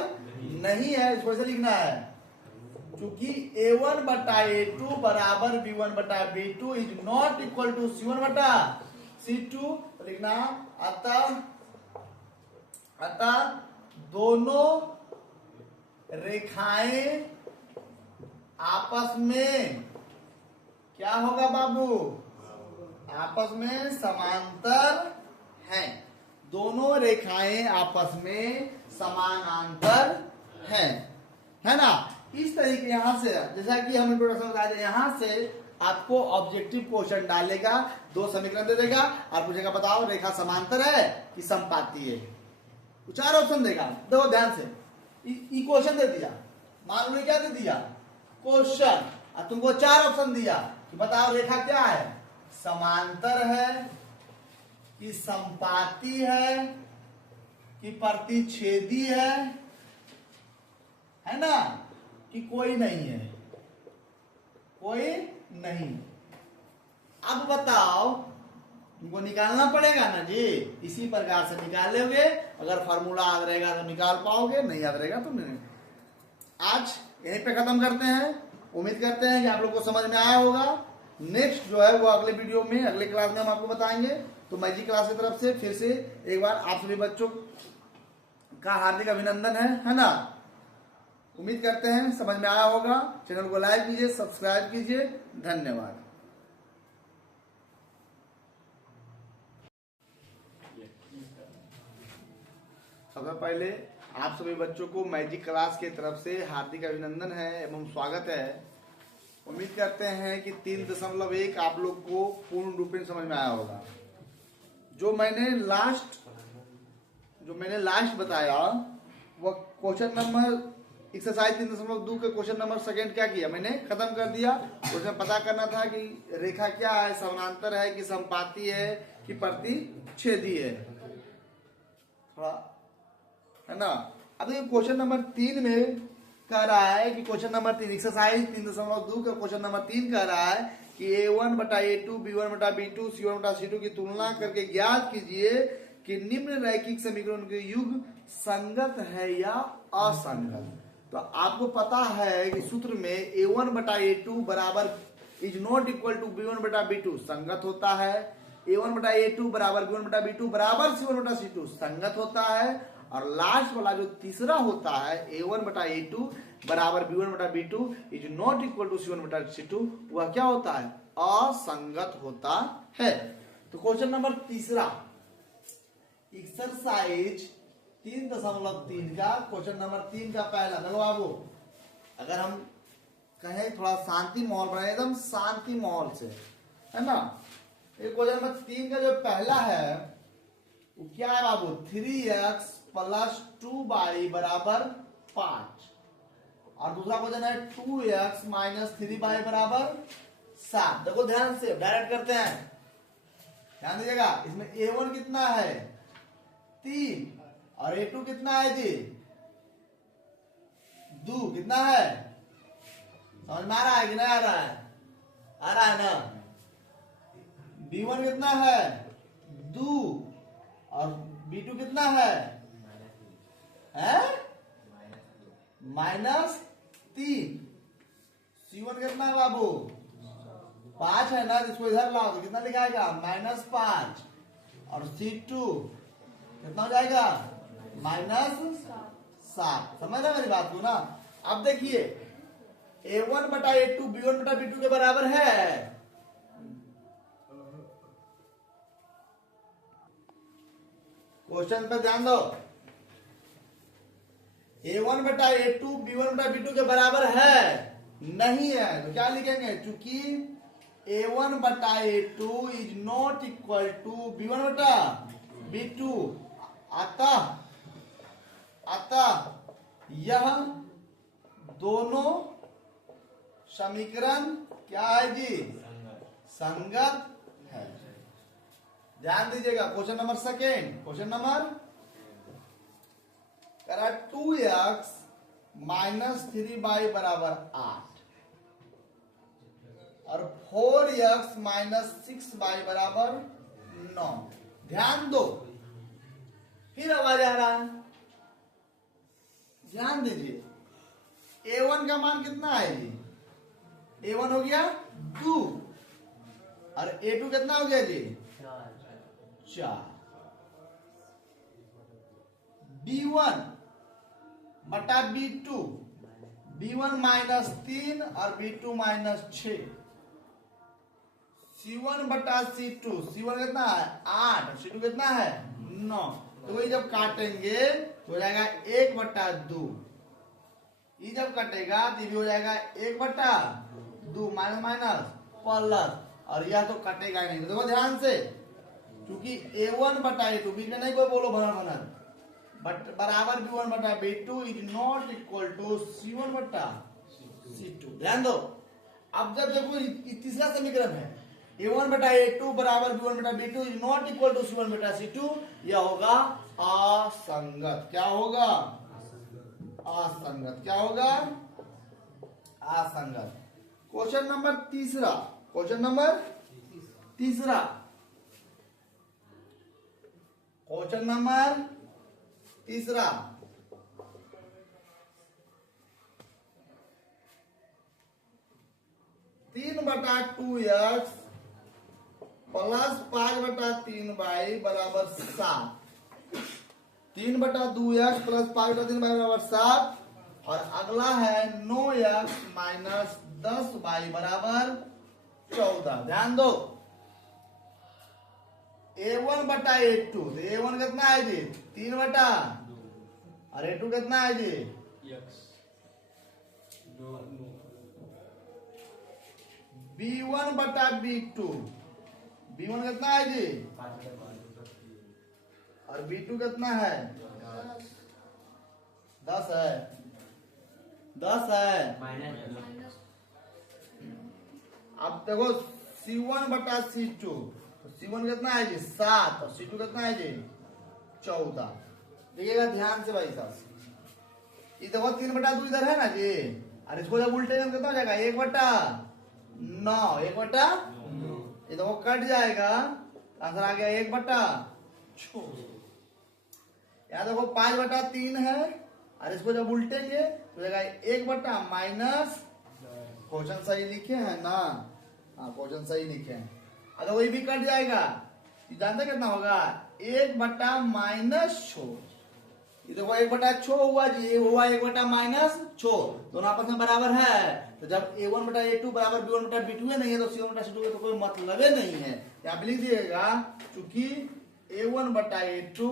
नहीं है। इसको ऐसे लिखना है क्योंकि A1 बटा A2 बराबर B1 बटा B2 is not equal to C1 बटा C2 लिखना। अतः दोनों रेखाएं आपस में क्या होगा बाबू आपस में समांतर हैं। दोनों रेखाएं आपस में समानांतर हैं है ना। इस तरीके यहां से जैसा कि हम इंट्रोडक्शन बताए यहां से आपको ऑब्जेक्टिव क्वेश्चन डालेगा 2 समीकरण दे देगा और पूछेगा बताओ रेखा समांतर है कि समपाती है। 4 ऑप्शन देगा। देखो ध्यान से क्वेश्चन दे दिया मान लो क्या दे दिया क्वेश्चन और तुमको 4 ऑप्शन दिया कि बताओ रेखा क्या है समांतर है कि समपाती है कि प्रतिच्छेदी है ना कि कोई नहीं है कोई नहीं। अब बताओ तुमको निकालना पड़ेगा ना जी। इसी प्रकार से निकाल लोगे। अगर फार्मूला याद रहेगा तो निकाल पाओगे नहीं याद रहेगा तो नहीं। आज यहीं पे खत्म करते हैं। उम्मीद करते हैं कि आप लोग को समझ में आया होगा। नेक्स्ट जो है वो अगले वीडियो में अगले क्लास में हम आपको बताएंगे। तो मैजिक क्लास की तरफ से फिर से एक बार आप सभी बच्चों का हार्दिक अभिनंदन है ना। उम्मीद करते हैं समझ में आया होगा। चैनल को लाइक कीजिए सब्सक्राइब कीजिए। धन्यवाद। सबसे पहले आप सभी बच्चों को मैजिक क्लास की तरफ से हार्दिक अभिनंदन है एवं स्वागत है। उम्मीद करते हैं कि 3.1 आप लोग को पूर्ण रूप में समझ में आया होगा। जो मैंने लास्ट बताया वो क्वेश्चन नंबर एक्सरसाइज 3.2 के क्वेश्चन नंबर सेकंड क्या किया मैंने खत्म कर दिया। उसमें पता करना था कि रेखा क्या है समानांतर है कि समपाती है कि प्रतिच्छेदी है थोड़ा है ना। अब देखिए क्वेश्चन नंबर 3 में कह रहा है कि क्वेश्चन नंबर 3 एक्सरसाइज 3.2 का क्वेश्चन नंबर 3 कह रहा है कि A1 बटा A2 B1 बटा B2 C1 बटा C2 की तुलना करके ज्ञात कीजिए कि निम्न रैखिक समीकरण के युग संगत है या असंगत। तो आपको पता है कि सूत्र में a1 बटा a2 बराबर is not equal to b1 बटा b2 संगत होता है, a1 बटा a2 बराबर b1 बटा b2 बराबर c1 बटा c2 संगत होता है, और लास्ट वाला जो तीसरा होता है a1 बटा a2 बराबर b1 बटा b2 is not equal to c1 बटा c2, वह क्या होता है, असंगत होता है। तो क्वेश्चन नंबर तीसरा एक्सरसाइज 3.3 का क्वेश्चन नंबर 3 का पहला। देखो बाबू, अगर हम कहें थोड़ा शांति माहौल बनाए, एकदम शांति माहौल से, है ना। क्वेश्चन नंबर 3 का जो पहला है वो क्या है बाबू, 3x प्लस 2y बराबर 5, और दूसरा क्वेश्चन है 2x माइनस 3y बराबर 7। देखो ध्यान से डायरेक्ट करते हैं, ध्यान दीजिएगा। इसमें a1 कितना है 3 और a2 कितना है जी 2, कितना है, समझ में आ रहा है कि नहीं आ रहा है, आ रहा है ना। b1 कितना है 2 और b2 कितना है -3, c1 कितना है बाबू 5 है ना, जिसको इधर लाओ तो कितना लिखाएगा -5, और c2 कितना हो जाएगा -7। समझ रहे मेरी बात को ना। अब देखिए a1 बटा a2 b1 बटा b2 के बराबर है, क्वेश्चन पे ध्यान दो। a1 बटा a2 b1 बटा b2 के बराबर है नहीं है, तो क्या लिखेंगे, चूंकि a1 बटा a2 is not equal to b1 बटा b2, अतः यह दोनों समीकरण क्या है जी, संगत है। ध्यान दीजिएगा। Question number second, question number करा 2x माइनस 3y बराबर 8 और 4x माइनस 6y बराबर 9। ध्यान दो, फिर आवाज आ रहा है, ध्यान दीजिए। a1 का मान कितना है जी, a1 हो गया 2 और a2 कितना हो गया जी 4। b1 बटा b2, b1 -3 और b2 -6, c1 बटा c2, c1 कितना है 8 और c2 कितना है 9। तो वही जब काटेंगे तो हो जाएगा 1/2, ये जब कटेगा तो भी हो जाएगा 1/2 माइनस माइनस प्लस, और यह तो कटेगा ही नहीं। देखो ध्यान से, क्योंकि a1 बटा a2 बीच में नहीं कोई बोलो भनन बट बराबर b1 बटा b2 is not equal to c1 बटा c2। ध्यान दो, अब जब देखो तीसरा समीकरण है a1 बटा a2 बराबर b1 बटा b2 is not equal to c1 बटा c2, यह होगा असंगत। क्या होगा, असंगत। क्या होगा, असंगत। क्वेश्चन नंबर तीसरा, क्वेश्चन नंबर तीसरा, क्वेश्चन नंबर तीसरा, तीन बटा 2x प्लस 5/3y बराबर 7, 3/2x प्लस 5/3y बराबर 7, और अगला है 9x माइनस 10y बराबर 14। ध्यान दो, a1 बटा a2, तो a1 कितना है जी 3 बटा, और a2 कितना है जी b1 बटा b2, b1 कितना है जी और b2 कितना है 10 है, 10 है। अब देखो c1 बटा c2, तो c1 कितना है जी 7 और c2 कितना है जी 14। देखिएगा ध्यान से भाई साहब, ये देखो 3/2 इधर है ना जी, और इसको जब उल्टे में कितना हो जाएगा 1/9, 1/9, ये देखो कट जाएगा, आंसर आ गया 1/9। छोर। यहाँ देखो 5/3 है और इसको जब उल्टेंगे तो जाएगा 1 माइनस, क्वेश्चन सही लिखे हैं ना, हाँ क्वेश्चन सही लिखे हैं। अगर वही भी कट जाएगा जानते कितना होगा, 1 माइनस छोर। ये देखो 1/6 हुआ जी, ये हुआ 1 माइनस छोर, दोनों आपस में बराबर है। तो जब a1/a2 बराबर b1/b2 नहीं है तो c1/c2 तो कोई मतलब नहीं है। यहाँ पे लिख दिएगा चूंकि a1/a2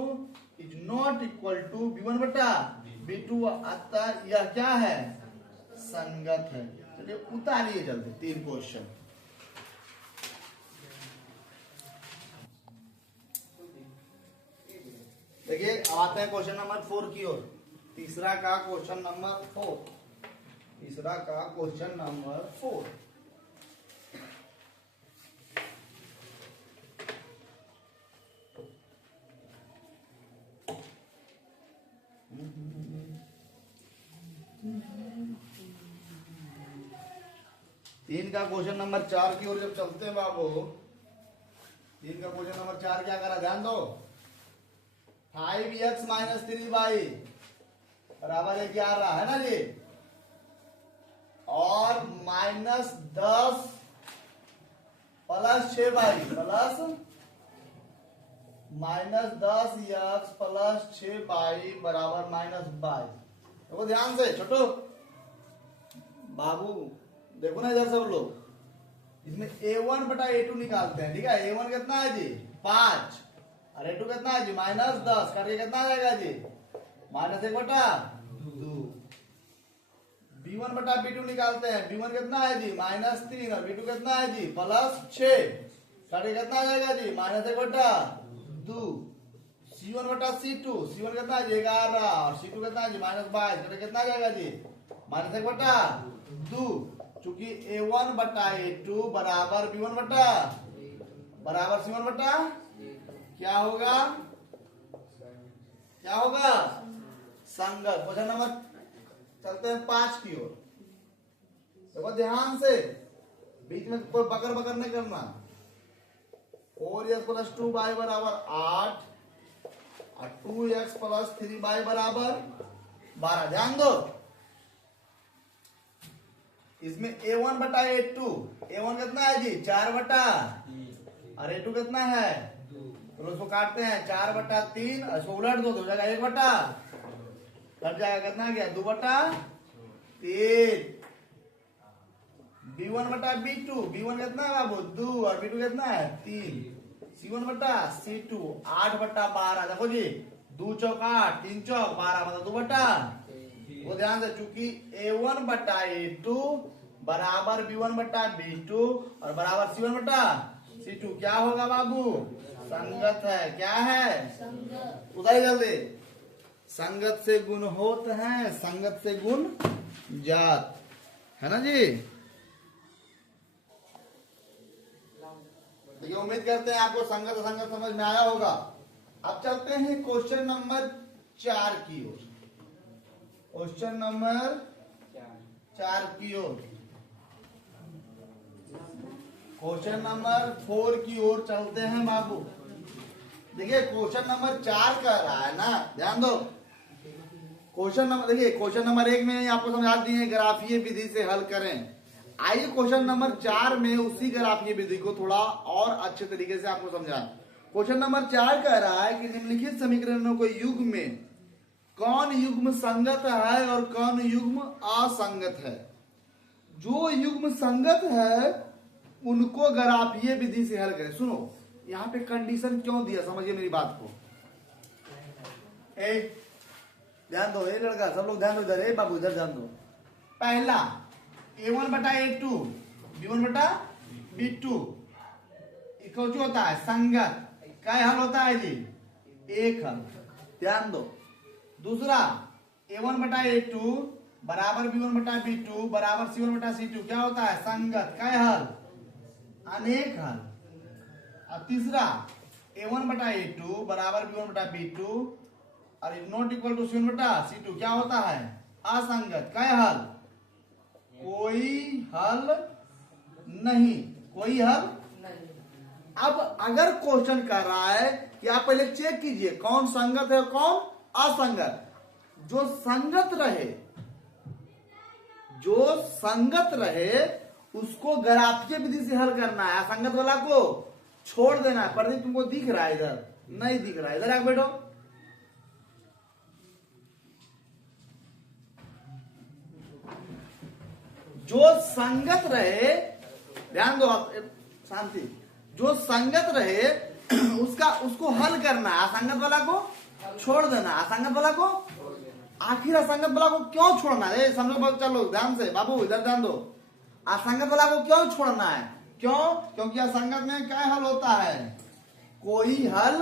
is not equal to b1/b2, अतः यह क्या है, संगत है। चलिए उतारिए जल्दी 3 क्वेश्चन। देखिए अब आते हैं क्वेश्चन नंबर 4 की ओर। तीसरा का क्वेश्चन नंबर 4, तीसरा का क्वेश्चन नंबर 4। तीन का क्वेश्चन नंबर 4 की ओर जब चलते हैं बाबू, तीन का क्वेश्चन नंबर 4 क्या करा, ध्यान दो। 5x माइनस 3y बराबर 11 है ना जी, और -10 plus 6y plus -10x plus 6y बराबर -22। देखो ध्यान से छोटो बाबू, देखो ना इधर सब लोग, इसमें a1/a2 निकालते हैं। ठीक है, a1 कितना है जी 5 और a2 कितना है जी -10, करके कितना आ जाएगा जी -1/2। b1/b2 निकालते हैं, b1 कितना है जी -3 और b2 कितना है जी +6, करके कितना आ जाएगा जी -1/2। c1/c2, c1 कितना है जी 11 और c2 कितना है जी -22, करके कितना आ जाएगा जी -1/2। चूंकि a1/a2 बराबर बराबर c1 क्या होगा, क्या होगा, संगत। क्वेश्चन नंबर चलते हैं 5 की ओर। देखो ध्यान से, बीच में कोई बकर बकर नहीं करना। 4x + 2y बराबर 8 और 2x + 3y बराबर 12। ध्यान दो, इसमें a1/a2, a1 कितना है जी 4 और a2 कितना है, तो उसको काटते हैं 4/3 और इसको उलट दो तो हो जाएगा 1 कट जाएगा, कितना गया 2/3। b1/b2, b1 कितना है बाबू 2 और b2 कितना है 3। c1/c2 8/12। देखो जी 2 चौक 8, 3 चौक 12 मतलब 2/। वो ध्यान से, चूंकि a1/a2 बराबर b1/b2 और बराबर c1/c2 क्या होगा बाबू, संगत है। क्या है, उधर जल्दी, संगत से गुण होत है, संगत से गुण जात है ना जी। देखिए उम्मीद करते हैं आपको संगत असंगत समझ में आया होगा। अब चलते हैं क्वेश्चन नंबर 4 की ओर, क्वेश्चन नंबर 4 की ओर। क्वेश्चन नंबर 4 की ओर चलते हैं बाबू। देखिए क्वेश्चन नंबर 4 कह रहा है ना, ध्यान दो। क्वेश्चन नंबर, देखिए क्वेश्चन नंबर 1 में आपको समझा दिए ग्राफीय विधि से हल करें। आइए क्वेश्चन नंबर 4 में उसी ग्राफीय विधि को थोड़ा और अच्छे तरीके से आपको समझाएं। क्वेश्चन नंबर 4 कह रहा है कि निम्नलिखित समीकरणों को युग्म में कौन युग्म संगत है और कौन युग्म असंगत है। जो युग्म संगत है उनको ग्राफीय विधि से हल करें। सुनो यहाँ पे कंडीशन क्यों दिया, समझिए मेरी बात को। ध्यान दो, लड़का सब लोग ध्यान दो इधर, बाबू इधर ध्यान दो। पहला a1/a2 b1/b2 इक्वल होता है संगत, क्या हल होता है जी एक हल। ध्यान दो। दूसरा a1/a2 बराबर b1/b2 बराबर c1/c2 क्या होता है संगत, क्या हल अनेक हल। और तीसरा a1/a2 बराबर b1/b2 और नॉट इक्वल टू c1/c2 क्या होता है असंगत, क्या हल कोई हल नहीं, कोई हल अब अगर क्वेश्चन कर रहा है कि आप पहले चेक कीजिए कौन संगत है कौन असंगत। जो संगत रहे उसको गराफीय विधि से हल करना है, असंगत वाला को छोड़ देना है। प्रदीप तुमको दिख रहा है? इधर नहीं दिख रहा है, इधर आके बैठो। जो संगत रहे, ध्यान दो आप, शांति। जो संगत रहे उसको हल करना है, असंगत वाला को छोड़ देना। असंगत वाला को, आखिर असंगत वाला को क्यों छोड़ना है? समझो, चलो ध्यान से बाबू, इधर ध्यान दो। असंगत वाला को क्यों छोड़ना है? क्यों? क्योंकि असंगत में क्या हल होता है? कोई हल।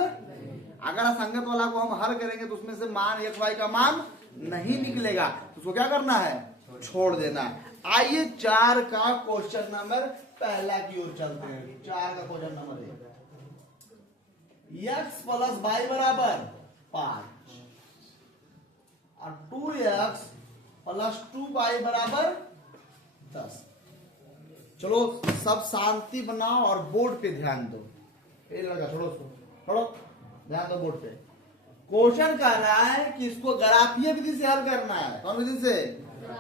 अगर असंगत वाला को हम हल करेंगे तो उसमें से मान x y का मान नहीं निकलेगा, तो उसको क्या करना है? छोड़ देना है। आइए 4 का क्वेश्चन नंबर पहला की ओर चलते हैं। 4 का question number 1, x plus y बराबर 5 और 2x प्लस 2y बराबर 10। चलो सब शांति बनाओ और बोर्ड पे ध्यान दो। ये लगा, छोड़ो, ध्यान दो बोर्ड पे। क्वेश्चन कह रहा है कि इसको ग्राफीय विधि से हल करना है। कौन विधि से?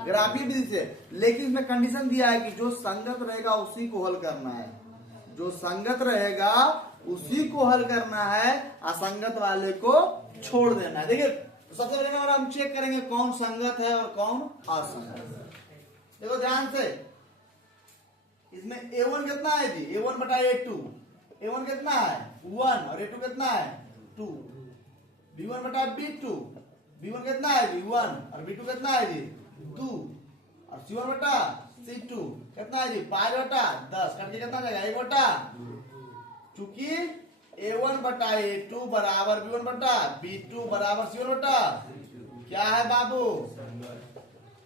ग्राफीय विधि से। लेकिन इसमें कंडीशन दिया है कि जो संगत रहेगा उसी को हल करना है। जो संगत रहेगा उसी को हल करना है, असंगत वाले को छोड़ देना है। देखिए सबसे पहले और हम चेक करेंगे कौन संगत है और कौन असंगत। देखो ध्यान से, इसमें a1 कितना है जी? a1 बटा a2। a1 कितना है? 1 और a2 कितना है? 2। b1 बटा b2। b1 कितना है जी? 1 और b2 कितना है जी? 2। और c1 बटा c2 कितना है जी? 5 बटा 10। कट के कितना जाएगा? 1 बटा। चूंकि a1 बटा a2 बराबर b1 बटा b2 बराबर c1 बटा क्या है बाबू?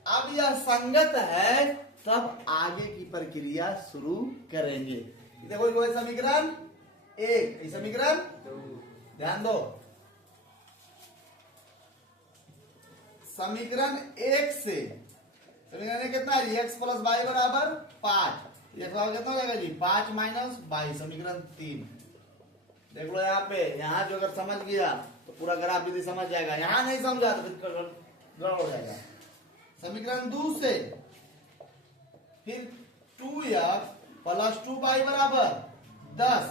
अब यह संगत है, तब आगे की प्रक्रिया शुरू करेंगे। देखो ये समीकरण 1, समीकरण 2, ध्यान दो। समीकरण 1 से समीकरण कितना है? x प्लस वाई बराबर 5। ये कितना हो जाएगा जी? 5 माइनस 22। समीकरण 3 देख लो यहाँ पे। यहाँ जो अगर समझ गया तो पूरा ग्राफ विधि समझ जाएगा, यहाँ नहीं समझा तो फिर गड़बड़ हो जाएगा। समीकरण 2 से फिर 2x प्लस 2y बराबर 10।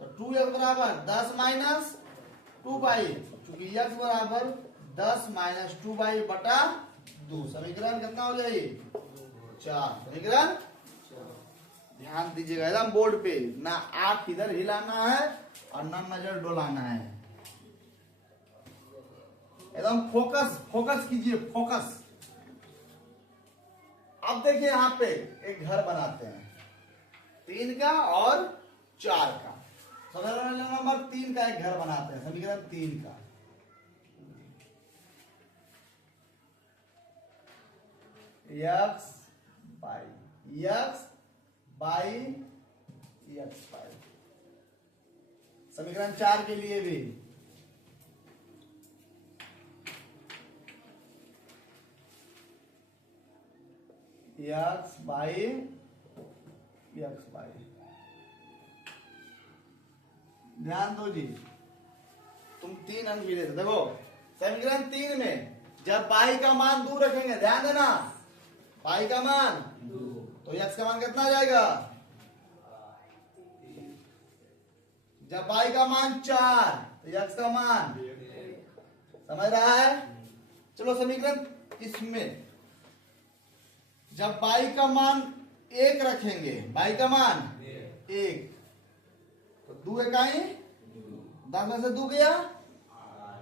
तो 2x बराबर 10 माइनस 2y, चूंकि x बराबर 10 माइनस 2y बटा 2। समीकरण कितना हो जाएगी? 4। समीकरण, ध्यान दीजिएगा एकदम बोर्ड पे, ना आंख इधर हिलाना है और ना नजर डोलाना है। एकदम फोकस कीजिए, फोकस। अब देखिए यहाँ पे एक घर बनाते हैं 3 का और 4 का। समीकरण नंबर 3 का एक घर बनाते हैं। समीकरण 3 का x बाई x बाई। समीकरण 4 के लिए भी x बाई x बाई। ध्यान दो जी, तुम 3 अंक मिले थे। देखो समीकरण 3 में जब y का मान 2 रखेंगे, ध्यान देना, y का मान 2 तो x का मान कितना आ जाएगा? जब y का मान 4 तो x का मान, समझ रहा है? चलो समीकरण इसमें जब y का मान 1 रखेंगे, y का मान 1 तो 2 इकाई 10 में से 2 गया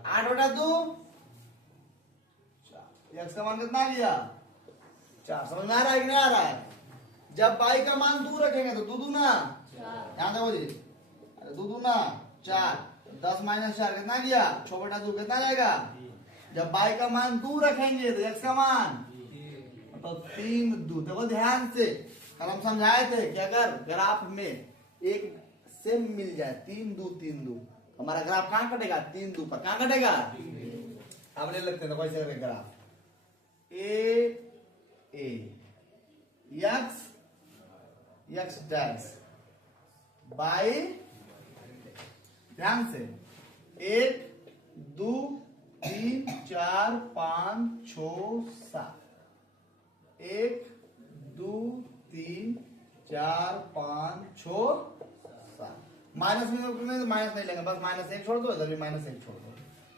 8 बटा 2, x का मान कितना गया? 4। समझ में आ रहा है कि नहीं आ रहा है? जब y का मान 2 रखेंगे तो 2 दूना 4। ध्यान दो जी, 2 दूना 4, 10 माइनस 4 कितना गया? 6 बटा 2 कितना जाएगा? जब y का मान 2 रखेंगे तो x का मान तो 3 2। देखो ध्यान से, कल हम समझाए थे कि अगर ग्राफ में एक सेम मिल जाए 3 2 3 2, हमारा ग्राफ कहां कटेगा? 3 2 पर। कहां कटेगा? अब ले लगते हैं तो कैसे करें ग्राफ? x डैश बाई ध्यान से 1 2 3 4 5 6 7 1 2 3 4 5 6 7 माइनस में माइनस नहीं लेंगे, बस -1 छोड़ दो, इधर भी -1 छोड़ दो।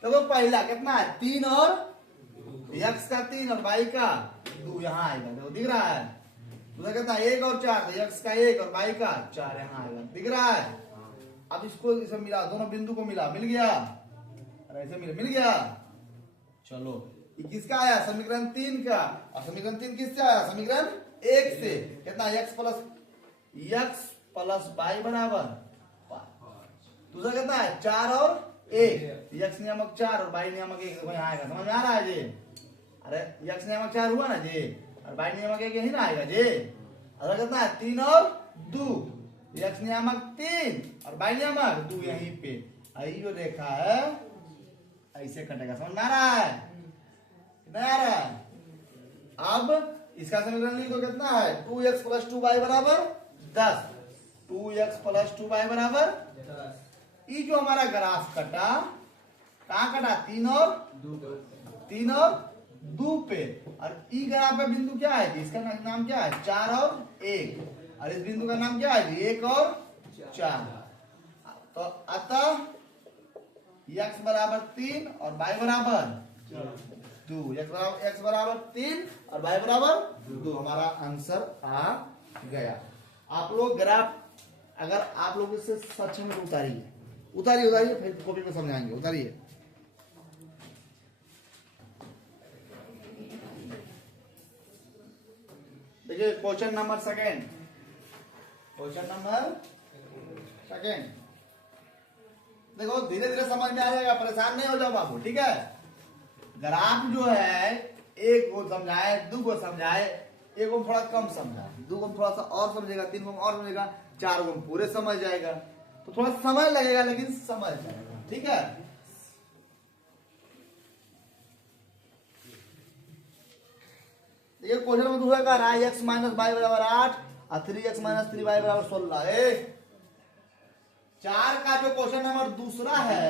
तो वो पहला कितना है 3 और x का 3 और y का 2 यहाँ आएगा, देखो दिख रहा है। दूसरा कितना 1 और 4, तो x का 1 और y का 4 यहाँ आएगा, दिख रहा है। अब इसको इसे मिला, दोनों बिंदु को मिला, मिल गया, और ऐसे मिल गया। चलो ये किसका आया समीकरण 3 का, और समीकरण 3 किससे आया समीकरण 1 से। कितना x प्लस y बराबर 5। दूसरा कितना है 4 और 1, x नियामक 4 और y नियामक 1, देखो यहाँ आएगा, समझ में आ रहा है जी। अरे x नियामक 4 हुआ ना जी, और y नियामक 1 यही ना आएगा जी। अगर कितना है 3 और 2, x नियामक 3 और y नियामक 2 यहीं पे, आई जो रेखा है ऐसे कटेगा, समझ में आ रहा है नहीं आ रहा है। अब इसका समीकरण लिख दो, कितना है 2x प्लस 2y बराबर 10, 2x प्लस 2y बराबर 10। ये जो हमारा ग्राफ कटा, कहाँ कटा 3 और 2 पे, और ई ग्राफ का बिंदु क्या है जी, इसका नाम क्या है 4 और 1, और इस बिंदु का नाम क्या है जी 1 और 4। तो अतः x बराबर 3 और y बराबर 2, x बराबर 3 और y बराबर 2, हमारा आंसर आ गया। आप लोग ग्राफ अगर आप लोग इससे सक्षम है तो उतारिए, फिर कॉपी में समझाएंगे, उतारिए। देखिए क्वेश्चन नंबर सेकेंड, देखो धीरे धीरे समझ में आ जाएगा, परेशान नहीं हो जाओ बाबू, ठीक है। ग्राफ जो है 1 को समझाए, 2 को समझाए, 1 को थोड़ा कम समझाए, 2 को थोड़ा सा और समझेगा, 3 को और समझेगा, 4 को पूरे समझ जाएगा, तो थोड़ा समय लगेगा लेकिन समझ जाएगा, ठीक है। देखिए क्वेश्चन में दूसरा कह रहा है x माइनस वाई बराबर 8 और 3x माइनस 3y बराबर 16। 4 का जो क्वेश्चन नंबर दूसरा है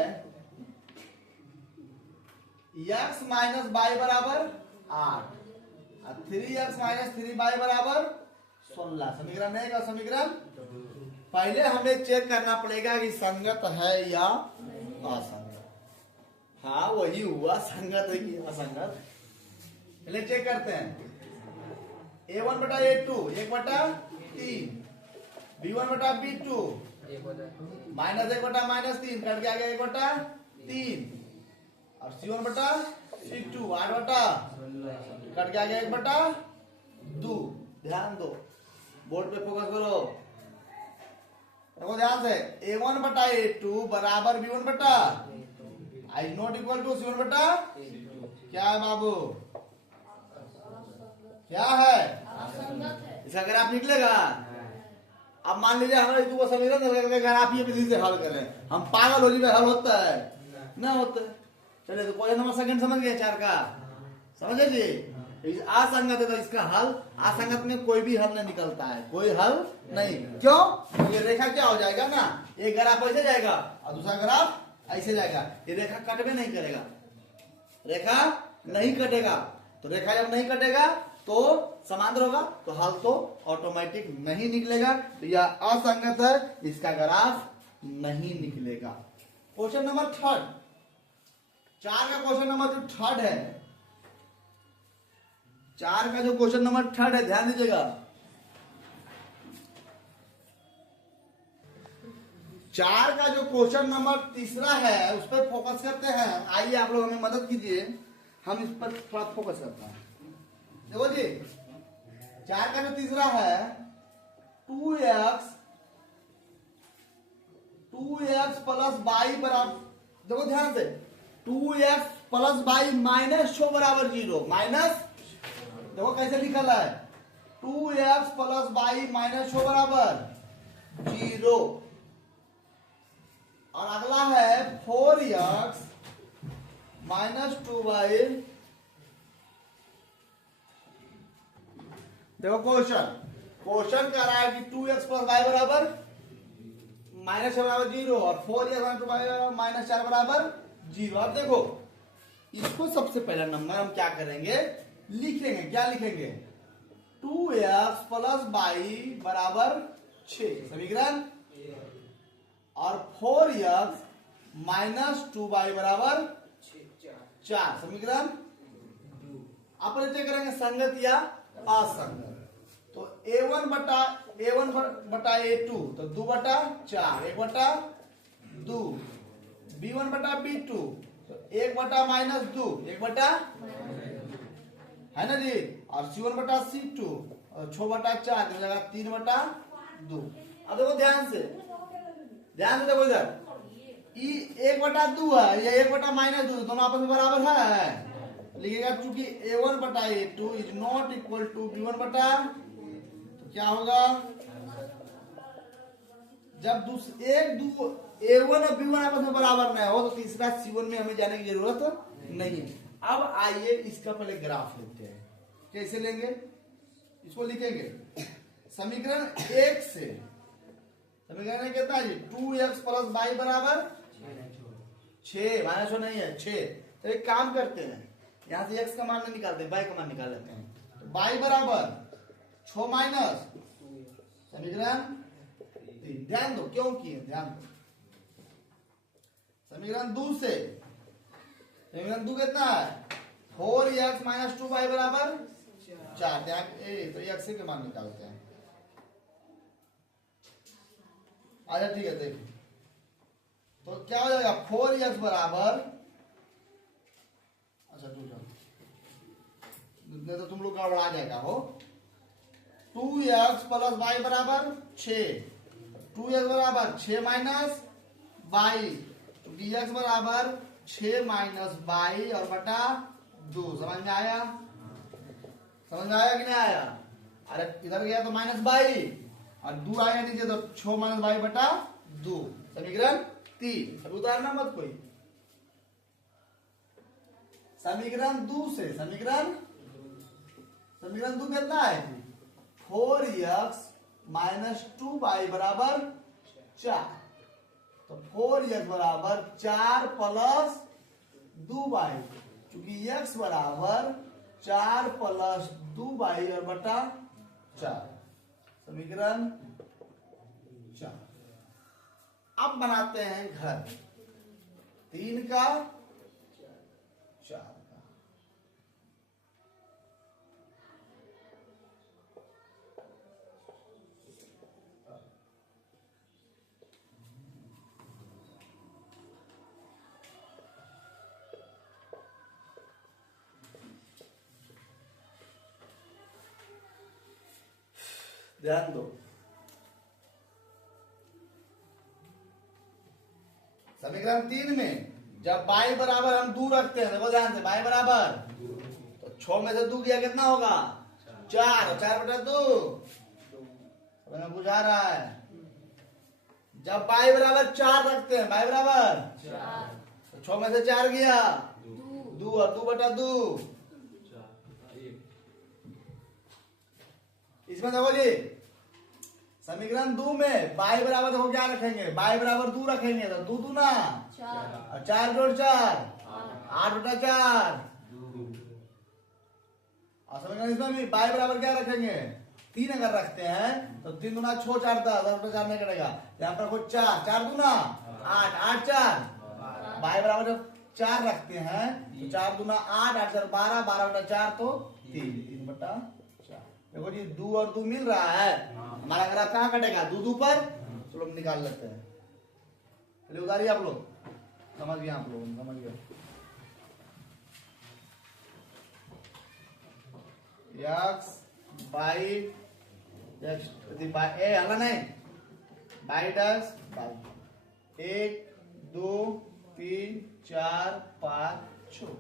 x माइनस वाई बराबर 8 और 3x माइनस 3y बराबर 16। समीकरण नहीं का समीकरण पहले हमें चेक करना पड़ेगा कि संगत है या असंगत। हाँ वही हुआ, संगत है कि असंगत, पहले चेक करते हैं। a1 बटा a2 1/3, b1 बटा b2 -1 बटा -3, कट के आ गया 1/3, और c1 बटा c2 8 बटा, कट के आ गया 1/2। ध्यान दो, बोर्ड पे फोकस करो, देखो ध्यान से, a1 बटा a2 बराबर b1 बटा i not equal to c1 बटा, क्या है बाबू, क्या है इसका ग्राफ निकलेगा। अब मान लीजिए हमारे को समीकरण ग्राफ ये विधि से हल करें, हम पागल हो जी, हल होता है ना होता है। चलिए तो क्वेश्चन नंबर सेकंड समझ गए 4 का, समझे जी। असंगत है तो इसका हल, असंगत में कोई भी हल नहीं निकलता है, कोई हल नहीं, क्यों, ये रेखा क्या हो जाएगा ना, एक ग्राफ ऐसे जाएगा और दूसरा ग्राफ ऐसे जाएगा, ये रेखा कटवे नहीं करेगा, रेखा नहीं कटेगा, तो रेखा जब नहीं कटेगा तो समांतर होगा, तो हल तो ऑटोमेटिक नहीं निकलेगा, तो यह असंगत है, इसका ग्राफ नहीं निकलेगा। क्वेश्चन नंबर 3, 4 का क्वेश्चन नंबर जो 3 है, 4 का जो क्वेश्चन नंबर 3 है, ध्यान दीजिएगा। 4 का जो क्वेश्चन नंबर तीसरा है उस पर फोकस करते हैं। आइए आप लोग हमें मदद कीजिए, हम इस पर थोड़ा फोकस करते हैं। देखो जी 4 का जो तीसरा है 2x प्लस y बराबर, देखो ध्यान से, 2x plus y minus show बराबर 0, माइनस, देखो कैसे लिखल है, 2x plus y minus show बराबर 0, और अगला है 4x माइनस 2y। देखो क्वेश्चन कह रहा है कि 2x प्लस y बराबर माइनस 6 बराबर 0 और 4x माइनस 4 बराबर 0। अब देखो इसको सबसे पहला नंबर हम क्या करेंगे, लिखेंगे। क्या लिखेंगे, 2x प्लस वाई बराबर 6 समीकरण, और 4x माइनस 2y बराबर 4 समीकरण। आप चेक करेंगे संगत या असंगत। तो a1 बटा a2 तो 2 बटा 4 1 बटा 2, b1 बटा b2 तो 1 बटा माइनस 2 1 बटा है ना जी, और c1 बटा c2 और 6 बटा 4 हो जाएगा 3 बटा 2। अब देखो ध्यान से देखो इधर, ये 1 बटा 2 है, ये 1 बटा माइनस 2, दोनों आपस में बराबर है। लिखिएगा चूंकि a1 बटा a2 is not equal to b1 बटा, तो क्या होगा, जब a1 और b1 आपस में बराबर ना हो तो तीसरा c1 में हमें जाने की जरूरत नहीं है। अब आइए इसका पहले ग्राफ लेते हैं। कैसे लेंगे, इसको लिखेंगे समीकरण 1 से। समीकरण कितना है जी, 2x प्लस वाई बराबर 6, माइनस नहीं है 6। तो एक काम करते हैं, यहां से x का मान नहीं निकालते, y का मान निकाल लेते हैं। तो y बराबर 6 माइनस समीकरण 3। ध्यान दो क्यों किए, ध्यान दो। समीकरण 2 से, समीकरण 2 कितना है, 4x माइनस 2y बराबर 4। तो x के मान निकालते हैं। अच्छा ठीक है, देखिए तो क्या हो जाएगा, 4x बराबर, अच्छा नहीं तो तुम लोग गड़बड़ा जाएगा हो, 2x प्लस वाई बराबर 6, 2x बराबर 6 माइनस वाई, dx बराबर 6 माइनस वाई और बटा 2। समझ में आया, समझ में आया कि नहीं आया। अरे इधर गया तो माइनस वाई और 2 आएगा नीचे तो 6 माइनस वाई बटा 2 समीकरण 3। अब उतारना मत कोई। समीकरण 2 से, समीकरण 2 कितना है, 4x माइनस 2y बराबर 4। तो 4x बराबर 4 प्लस 2y, चूंकि x बराबर 4 प्लस 2y और बटा 4 समीकरण 4। अब बनाते हैं घर 3 का 4 का। ध्यान दो, समीकरण 3 में जब y बराबर हम 2 रखते हैं, देखो ध्यान से, y बराबर तो 6 में से 2 गया कितना होगा 4, और 4 बटा 2 बुझा रहा है। जब y बराबर 4 रखते हैं, y बराबर तो 6 में से 4 गया 2 और 2 बटा 2। इसमें देखो जी समीकरण 2 में y बराबर देखो क्या रखेंगे, y बराबर 2 रखेंगे तो 2 दूना और 4 जोड़ 4 8 बटा 4। और समीकरण इसमें भी y बराबर क्या रखेंगे 3 अगर रखते हैं तो 3 दूना 6 4 10 10 बटा 4 नहीं कटेगा, यहाँ पर कुछ 4 4 दूना 8 8 4। y बराबर जब 4 रखते हैं तो 4 दूना 8 8 4 12 12 बटा 4 तो 3 बटा 4। देखो जी 2 और 2 मिल रहा है, हमारा ग्राफ कहाँ कटेगा 2 2 पर। चलो हम निकाल लेते हैं, चलिए उतारिए आप लोग, समझ गए आप लोग, समझ गए। x बाई x ए हला नहीं by does by 1 2 3 4 5 6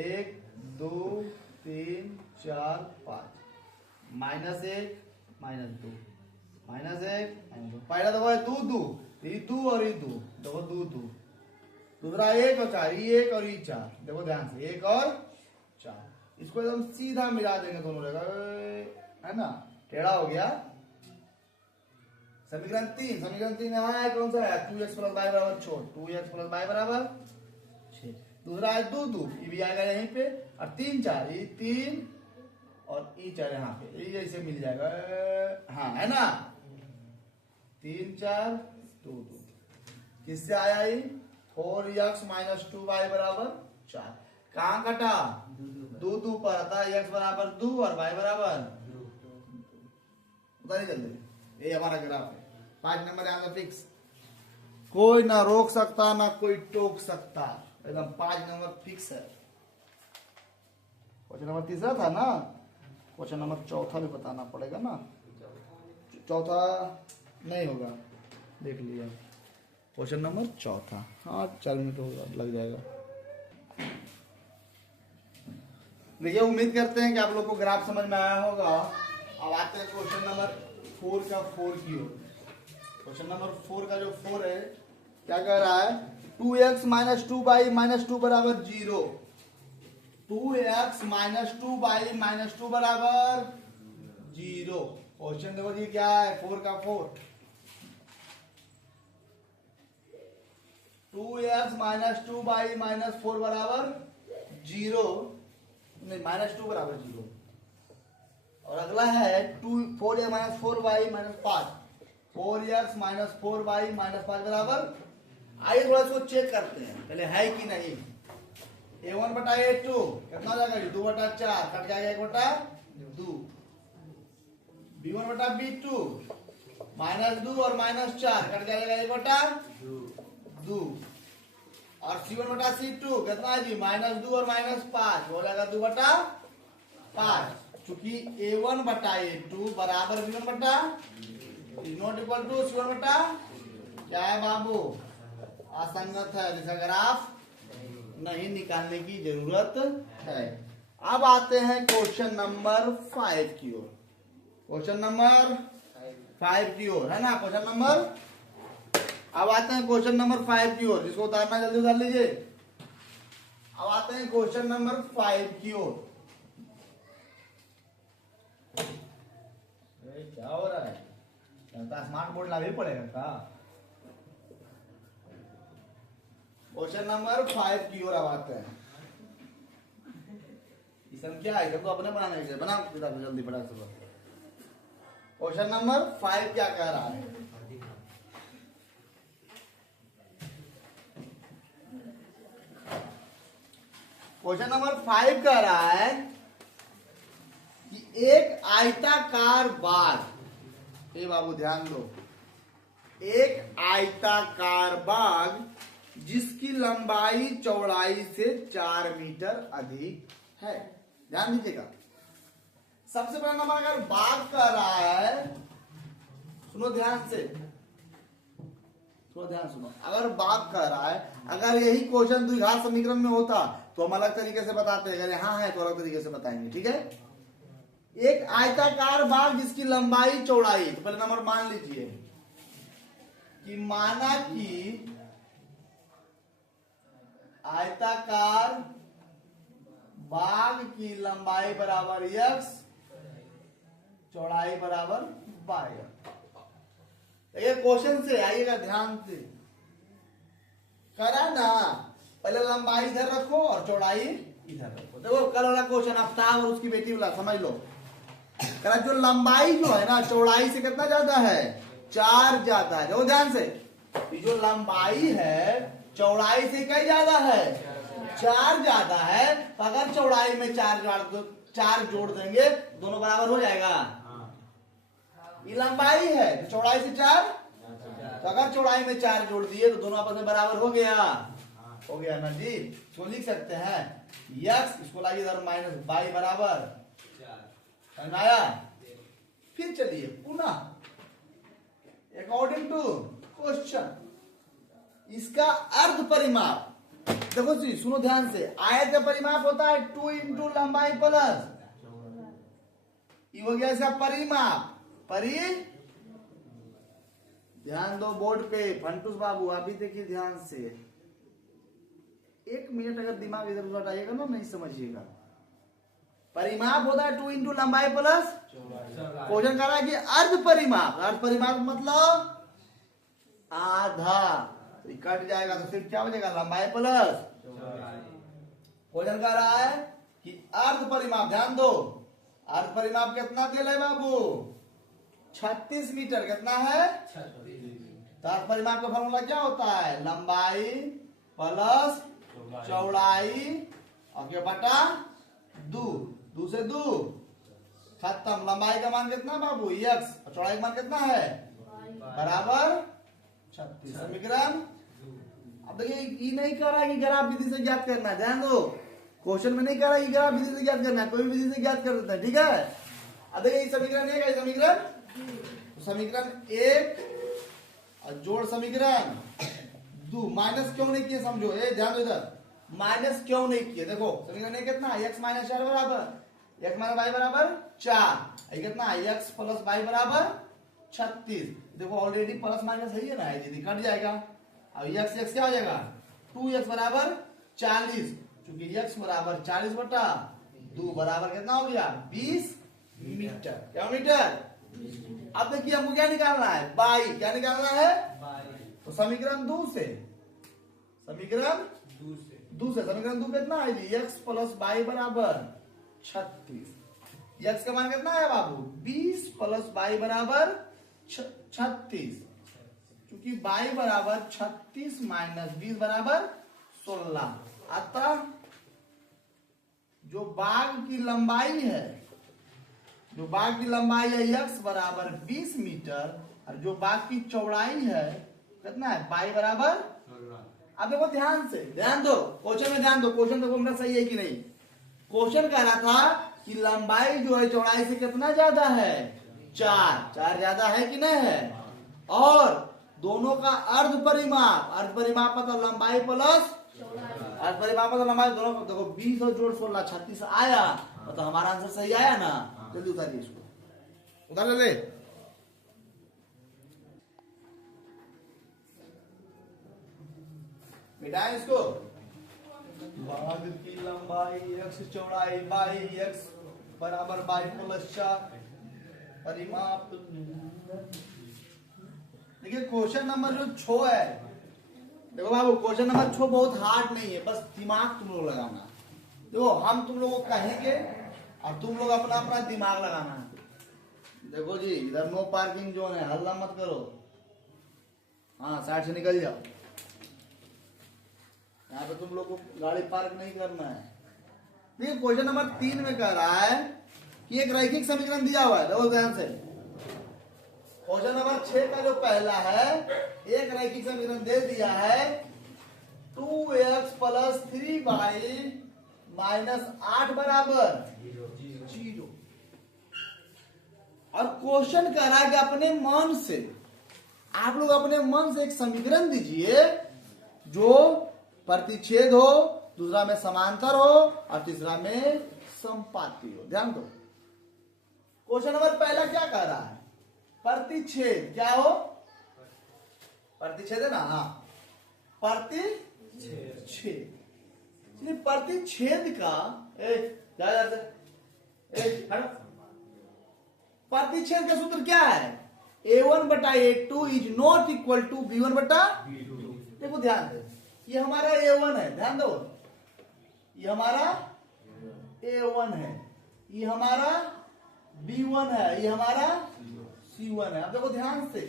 1 2 3 4 5 minus 1 minus 2 minus 1 minus 2। पहला देखो है 2 2, ये 2 और ये 2, देखो 2 2। दूसरा 1 और 4, ये 1 और ये 4, देखो ध्यान से 1 और 4। इसको एकदम सीधा मिला देंगे दोनों जगह, है ना, टेढ़ा हो गया समीकरण 3 है कौन सा है 2x प्लस वाई बराबर 6 2x प्लस वाई बराबर 6। दूसरा है 2 2 ये भी आएगा यहीं पे और 3 4 ये 3 और ई 4 यहाँ पे ये ऐसे मिल जाएगा। हाँ है ना 3 4 2 2 किससे आया ये 4x माइनस 2y बराबर 4। कहाँ कटा 2 2 पर आता x बराबर 2 और y बराबर उधर ही जल्दी। ये हमारा ग्राफ है 5 नंबर आंसर फिक्स। कोई ना रोक सकता ना कोई टोक सकता एकदम 5 नंबर फिक्स है। क्वेश्चन नंबर तीसरा था ना क्वेश्चन नंबर चौथा भी बताना पड़ेगा ना चौथा नहीं होगा देख लिया क्वेश्चन नंबर चौथा। हाँ 4 मिनट होगा लग जाएगा। देखिए उम्मीद करते हैं कि आप लोग को ग्राफ समझ में आया होगा। अब आते हैं क्वेश्चन नंबर 4 का 4 की ओर। क्वेश्चन नंबर 4 का जो 4 है क्या कह रहा है 2x माइनस 2y माइनस 2 बराबर 0। 2x माइनस 2y माइनस 2 बराबर 0। क्वेश्चन देखो जी क्या है 4 का 4 2x माइनस 2y माइनस 4 बराबर 0 नहीं माइनस 2 बराबर 0। और अगला है 4x minus 4y minus 5 4x minus 4y minus 5 बराबर। आइए थोड़ा इसको चेक करते हैं पहले है कि नहीं। a1 बटा a2 कितना हो जाएगा 2 बटा 4 कट जाएगा 1 बटा 2। b1 बटा b2 माइनस 2 और माइनस 4 कट जाएगा 1 बटा 2। और c1 बटा c2 कितना है जी माइनस 2 और माइनस 5 हो जाएगा 2 बटा 5। चूंकि a1 बटा a2 बराबर b1 बटा नॉट इक्वल टू c1 बटा क्या है बाबू असंगत है जिसका ग्राफ नहीं निकालने की जरूरत है। अब आते हैं क्वेश्चन नंबर 5 की ओर। क्वेश्चन नंबर 5 की ओर है ना क्वेश्चन नंबर। अब आते हैं क्वेश्चन नंबर 5 की ओर जिसको उतारना जल्दी उतार लीजिए। अब आते हैं क्वेश्चन नंबर 5 की ओर। क्या हो रहा है स्मार्ट बोर्ड लाना भी पड़ेगा क्या। क्वेश्चन नंबर 5 की ओर अब आते हैं। इसमें क्या है तो अपने बनाने के बना किताब जल्दी पढ़ा सब। क्वेश्चन नंबर 5 क्या कह रहा है क्वेश्चन नंबर 5 कह रहा है कि एक आयताकार बाग ये बाबू ध्यान दो एक आयताकार बाग जिसकी लंबाई चौड़ाई से 4 मीटर अधिक है। ध्यान दीजिएगा सबसे पहला नंबर अगर बाग कर रहा है सुनो ध्यान से थोड़ा ध्यान सुनो। अगर बाग कर रहा है अगर यही क्वेश्चन द्विघात समीकरण में होता तो हम अलग तरीके से बताते हैं। अगर यहाँ है तो अलग तरीके से बताएंगे ठीक है। एक आयताकार बाग जिसकी लंबाई चौड़ाई तो पहले नंबर मान लीजिए कि माना कि आयताकार बाग की लंबाई बराबर x चौड़ाई बराबर y। ये क्वेश्चन से आइएगा ध्यान से करा ना पहले लंबाई इधर रखो और चौड़ाई इधर रखो। देखो कल वाला क्वेश्चन आफ्ताब और उसकी बेटी वाला समझ लो। करा जो लंबाई जो है ना चौड़ाई से कितना ज्यादा है 4 ज्यादा है। देखो ध्यान से जो लंबाई है चौड़ाई से क्या ज्यादा है 4 ज्यादा है। तो अगर चौड़ाई में 4 जोड़ देंगे दोनों बराबर हो जाएगा। ये लंबाई है तो चौड़ाई से 4 तो अगर चौड़ाई में 4 जोड़ दिए तो दोनों आपस में बराबर हो गया ना जी। इसको लिख सकते हैं x इसको लाइए इधर माइनस y बराबर आया। फिर चलिए पुनः अकॉर्डिंग टू क्वेश्चन इसका अर्ध परिमाप देखो जी सुनो ध्यान से। आयत का परिमाप होता है 2 इंटू लंबाई प्लस ये हो गया इसका परिमाप ध्यान दो बोर्ड पे फंटूस बाबू आप भी देखिए ध्यान से। 1 मिनट अगर दिमाग इधर उधर आइएगा ना नहीं समझिएगा। परिमाप होता है 2 इंटू लंबाई प्लस क्वेश्चन कर रहा है कि अर्ध परिमाप मतलब आधा, तो ये कट जाएगा तो सिर्फ क्या बचेगा, लंबाई प्लस। क्वेश्चन कर रहा है कि अर्ध परिमाप, ध्यान दो, अर्ध परिमाप कितना दिया है बाबू, 36 मीटर, कितना है, तो अर्ध परिमाप का फॉर्मूला क्या होता है, लंबाई प्लस चौड़ाई और क्या बटा दू से दू, खत्म। लंबाई का मान कितना बाबू x और चौड़ाई का मान कितना है बराबर 36। समीकरण, अब देखिए ये नहीं कह रहा है कि ग्राफ विधि से ज्ञात करना है, ध्यान दो, क्वेश्चन में नहीं कह रहा है कि ग्राफ विधि से ज्ञात करना है, कोई भी विधि से ज्ञात कर देता है, ठीक है। अब देखिए ये समीकरण एक है, समीकरण एक और जोड़ समीकरण दो, माइनस क्यों नहीं किए समझो, ये ध्यान दो, इधर माइनस क्यों नहीं किए, देखो समीकरण एक कितना, x माइनस 4 बराबर x माइनस y बराबर 4, कितना x प्लस y बराबर 36। देखो ऑलरेडी प्लस माइनस है ना, यदि कट जाएगा, अब x क्या हो जाएगा, 2x बराबर 40, क्योंकि x बराबर 40 बटा 2 बराबर कितना हो गया 20 मीटर, क्या मीटर। अब देखिए हमको क्या निकालना है, बाई, क्या निकालना है, तो समीकरण समीकरण दो कितना है जी, x प्लस y बराबर 36, x का मान कितना है बाबू 20 प्लस y बराबर 36, क्योंकि y बराबर 36 माइनस 20 बराबर 16, अतः जो बाग की लंबाई है, x बराबर 20 मीटर और जो बाग की चौड़ाई है कितना है y बराबर। अब देखो ध्यान दो, क्वेश्चन में ध्यान दो, क्वेश्चन देखो मेरा सही है कि नहीं। क्वेश्चन कह रहा था कि लंबाई जो है चौड़ाई से कितना ज्यादा है, 4 ज्यादा है कि नहीं है, और दोनों का अर्ध परिमाप मतलब लंबाई प्लस अर्ध परिमाप मतलब लंबाई, दोनों देखो 20 और जोड़ 16 36 आया, तो हमारा आंसर सही आया ना। जल्दी उतारिए इसको, उतार ले मिटाएं इसको। बाग की लंबाई x चौड़ाई बाई x बराबर बाई प्लस 4 परिमाप। देखिए क्वेश्चन नंबर जो 6 है, देखो बाबू क्वेश्चन नंबर 6 बहुत हार्ड नहीं है, बस दिमाग तुम लोग लगाना। देखो हम तुम लोगों को कहेंगे और तुम लोग अपना अपना दिमाग लगाना। देखो जी इधर नो पार्किंग जोन है, हल्ला मत करो, हाँ साइड से निकल जाओ, यहाँ पे तुम लोग को गाड़ी पार्क नहीं करना है। देखिए क्वेश्चन नंबर 3 में कह रहा है कि एक रैखिक समीकरण दिया हुआ है, देखो ध्यान से। क्वेश्चन नंबर 6 का जो पहला है, एक रैखिक समीकरण दे दिया है 2x प्लस 3y माइनस 8 बराबर 0, और क्वेश्चन कह रहा है कि अपने मन से, आप लोग अपने मन से एक समीकरण दीजिए जो प्रतिच्छेद हो, दूसरा में समांतर हो और तीसरा में समपाती हो। ध्यान दो, क्वेश्चन नंबर पहला क्या कह रहा है, प्रतिच्छेद, क्या हो, प्रतिच्छेद है ना, हाँ प्रतिच्छेद। प्रतिच्छेद का प्रतिच्छेद का सूत्र क्या है, a1 बटा a2 is not equal to b1 बटा b2। देखो ध्यान दे, ये हमारा a1 है, ध्यान दो, ये हमारा a1 है, ये हमारा b1 है, ये हमारा c1 है। अब देखो ध्यान से,